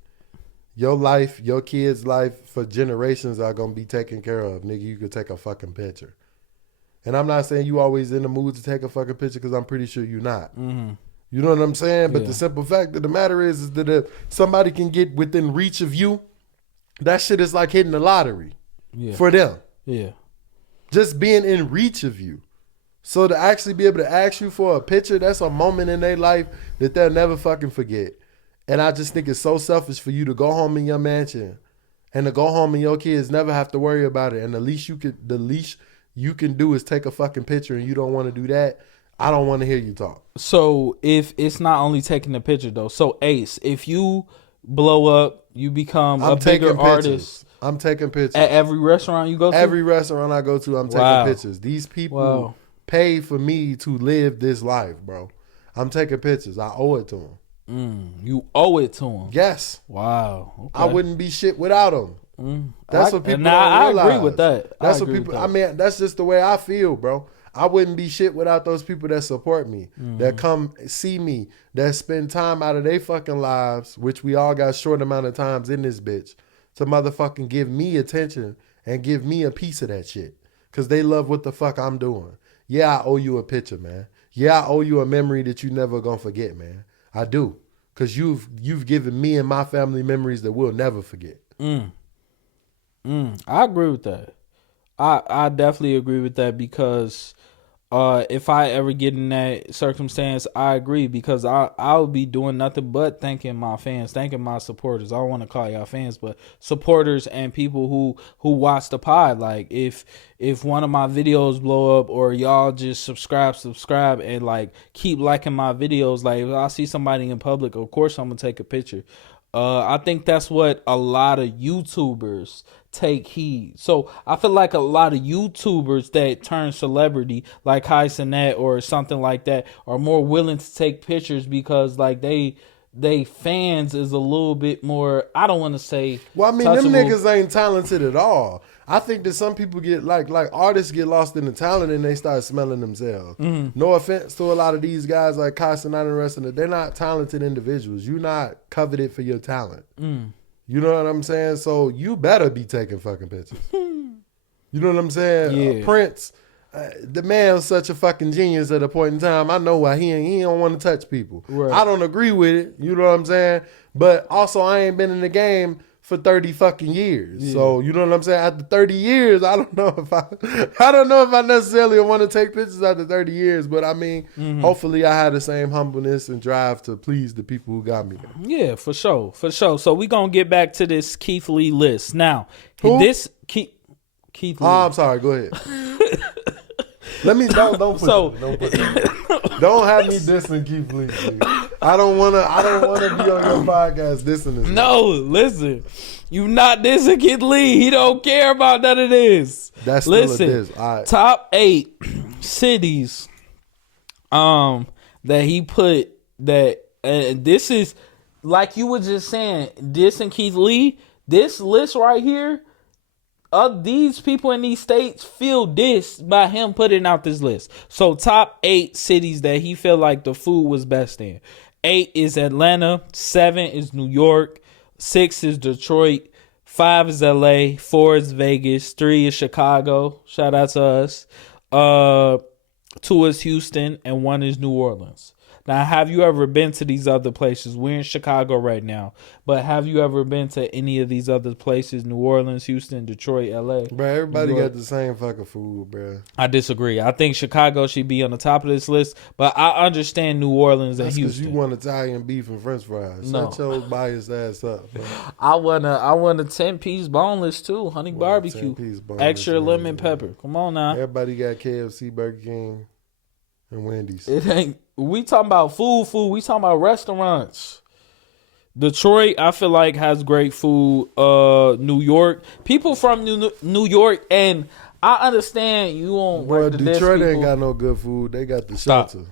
Your life, your kids' life for generations are going to be taken care of. Nigga, you could take a fucking picture. And I'm not saying you always in the mood to take a fucking picture because I'm pretty sure you're not. Mm-hmm. You know what I'm saying? But the simple fact of the matter is that if somebody can get within reach of you, that shit is like hitting the lottery for them. Yeah. Just being in reach of you. So to actually be able to ask you for a picture, that's a moment in their life that they'll never fucking forget. And I just think it's so selfish for you to go home in your mansion and to go home and your kids never have to worry about it. And the least you can do is take a fucking picture, and you don't want to do that. I don't want to hear you talk. So if it's not only taking the picture though, so Ace, if you blow up, you become a bigger artist. I'm taking pictures at every restaurant you go to. Every restaurant I go to, I'm taking pictures. These people pay for me to live this life, bro. I'm taking pictures. I owe it to them. You owe it to them. Yes. Wow. Okay. I wouldn't be shit without them. That's what people don't realize. I agree with that. That's what people. I mean, that's just the way I feel, bro. I wouldn't be shit without those people that support me, that come see me, that spend time out of their fucking lives, which we all got short amount of times in this bitch, to motherfucking give me attention and give me a piece of that shit. Because they love what the fuck I'm doing. Yeah, I owe you a picture, man. Yeah, I owe you a memory that you never gonna forget, man. I do. Because you've given me and my family memories that we'll never forget. I agree with that. I definitely agree with that because if I ever get in that circumstance, I agree because I'll be doing nothing but thanking my fans, thanking my supporters. I don't want to call y'all fans, but supporters and people who watch the pod. Like if one of my videos blow up or y'all just subscribe and like keep liking my videos, like if I see somebody in public, of course I'm gonna take a picture. I think that's what a lot of YouTubers take heed. So I feel like a lot of YouTubers that turn celebrity, like Hisonet or something like that, are more willing to take pictures because like they fans is a little bit more. I don't want to say. Well, I mean, touchable. Them niggas ain't talented at all. I think that some people get like artists get lost in the talent and they start smelling themselves. No offense to a lot of these guys like Hisonet and the rest of it. They're not talented individuals. You're not coveted for your talent. You know what I'm saying? So you better be taking fucking pictures. You know what I'm saying? Yeah. Prince, the man was such a fucking genius at a point in time. I know why he don't want to touch people. Right. I don't agree with it. You know what I'm saying? But also I ain't been in the game for 30 fucking years. Yeah. So you know what I'm saying? After 30 years, I don't know if I necessarily want to take pictures after 30 years, but I mean, hopefully I had the same humbleness and drive to please the people who got me there. Yeah, for sure. So we going to get back to this Kieth Lee list. Now, who? This Kieth Lee. Oh, I'm sorry. Go ahead. Let me don't put it. Don't have me dissing Kieth Lee, please. I don't wanna be on your podcast dissing this. No, listen. You not dissing Kieth Lee. He don't care about none of this. That's still a diss. All right. Top 8 cities that he put that this is like you were just saying, dissing Kieth Lee, this list right here. These people in these states feel dissed by him putting out this list. So top 8 cities that he felt like the food was best in. 8 is Atlanta. 7 is New York. 6 is Detroit. 5 is LA. 4 is Vegas. 3 is Chicago. Shout out to us. 2 is Houston. And 1 is New Orleans. Now, have you ever been to these other places? We're in Chicago right now, but have you ever been to any of these other places? New Orleans, Houston, Detroit, LA? Bro, everybody got the same fucking food, bro. I disagree. I think Chicago should be on the top of this list, but I understand New Orleans and Houston. That's because you want Italian beef and French fries. No. Shut your biased ass up, bro. I want a 10-piece boneless too, honey barbecue, extra lemon pepper. Come on now. Everybody got KFC, Burger King, and Wendy's. It ain't. We talking about food. We talking about restaurants. Detroit, I feel like, has great food. New York, people from New York, and I understand you won't. Well, Detroit ain't got no good food. They got the shelter.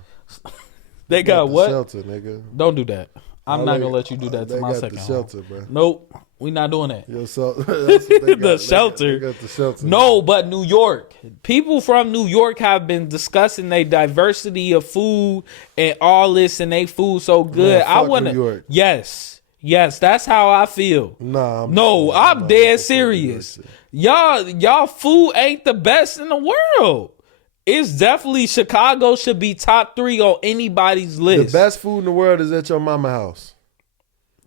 They got what? Shelter, nigga. Don't do that. I'm not gonna let you do that to my second. The shelter, bro. Nope, we not doing that. That's what they got. The shelter. They got the shelter. No, but New York. People from New York have been discussing their diversity of food and all this, and they food so good. Man, I want to. Yes, that's how I feel. Nah, I'm dead serious. Y'all food ain't the best in the world. It's definitely Chicago should be top 3 on anybody's list. The best food in the world is at your mama house.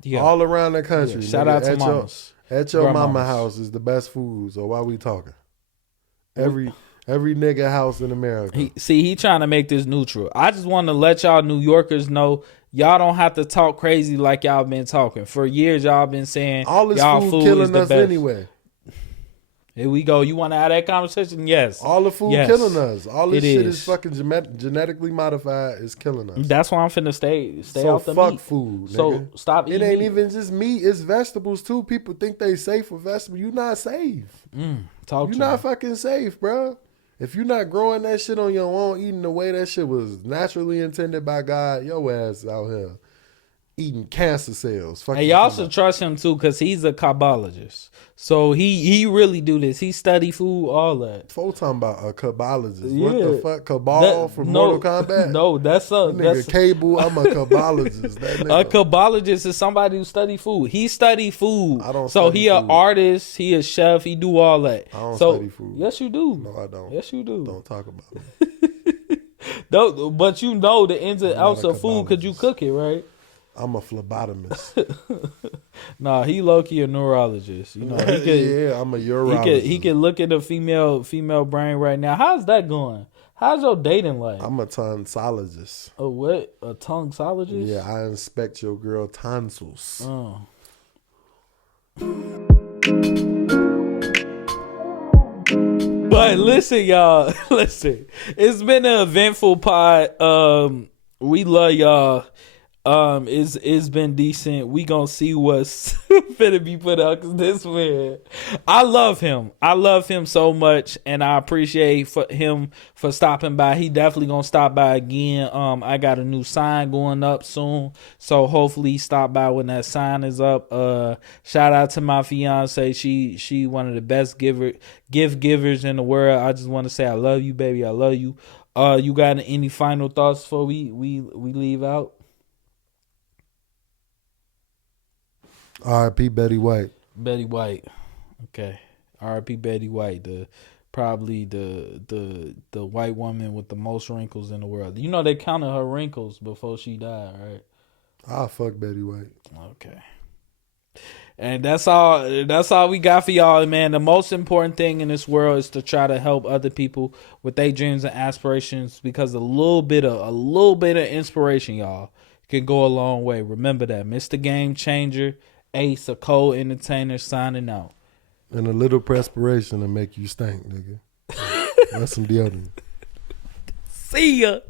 Yeah. All around the country. Yeah. Shout out to mamas. At your mama house is the best food. So why we talking? Every nigga house in America. He trying to make this neutral. I just want to let y'all New Yorkers know y'all don't have to talk crazy like y'all been talking. For years y'all been saying all this y'all food is killing the us best. anyway. Here we go. You want to have that conversation? Yes. All the food Yes. killing us. All this It shit is. is fucking genetically modified. Is killing us. That's why I'm finna stay So out the fuck meat. food, nigga. So stop It eating ain't meat. even just meat. It's vegetables too. People think they safe with vegetables. You not safe. Talk You to not me. fucking safe, bro. If you not growing that shit on your own, eating the way that shit was naturally intended by God, your ass out here eating cancer cells. Fuck And you y'all talking should about? trust him too, cause he's a Cobologist. So he really do this. He study food, all that. Folks talking about a Cobologist. What the Yeah. fuck? Cabal from Mortal Kombat? No, that's That nigga Cable, I'm a Cobologist. That a nigga. Cobologist is somebody who study food. He study food. I don't So study he an food. artist. He a chef. He do all that. I don't so, study food. Yes, you do. No, I don't. Yes, you do. Don't talk about me. Don't, but you know the ins and I'm not outs a of food because you Cobologist. cook it, right? I'm a phlebotomist. Nah, he low-key a neurologist. You know, he could, yeah, I'm a urologist. he could look at the female brain right now. How's that going? How's your dating life? I'm a tonsilologist. A what? A tonsilologist? Yeah, I inspect your girl tonsils. Oh. But listen, y'all. Listen. It's been an eventful pod. We love y'all. It's been decent. We gonna see what's finna be put out, cause this man, I love him. I love him so much, and I appreciate him for stopping by. He definitely gonna stop by again. I got a new sign going up soon, so hopefully he stop by when that sign is up. Shout out to my fiance. She one of the best gift givers in the world. I just want to say I love you, baby. I love you. You got any final thoughts before we leave out? R.I.P. Betty White. Betty White. Okay. R.I.P. Betty White. Probably the white woman with the most wrinkles in the world. You know they counted her wrinkles before she died, right? I'll fuck Betty White. Okay. And that's all we got for y'all, man. The most important thing in this world is to try to help other people with their dreams and aspirations, because a little bit of inspiration, y'all, can go a long way. Remember that. Mr. Game Changer, A.C.E, a co-entertainer, signing out. And a little perspiration to make you stink, nigga. That's some deodorant. See ya.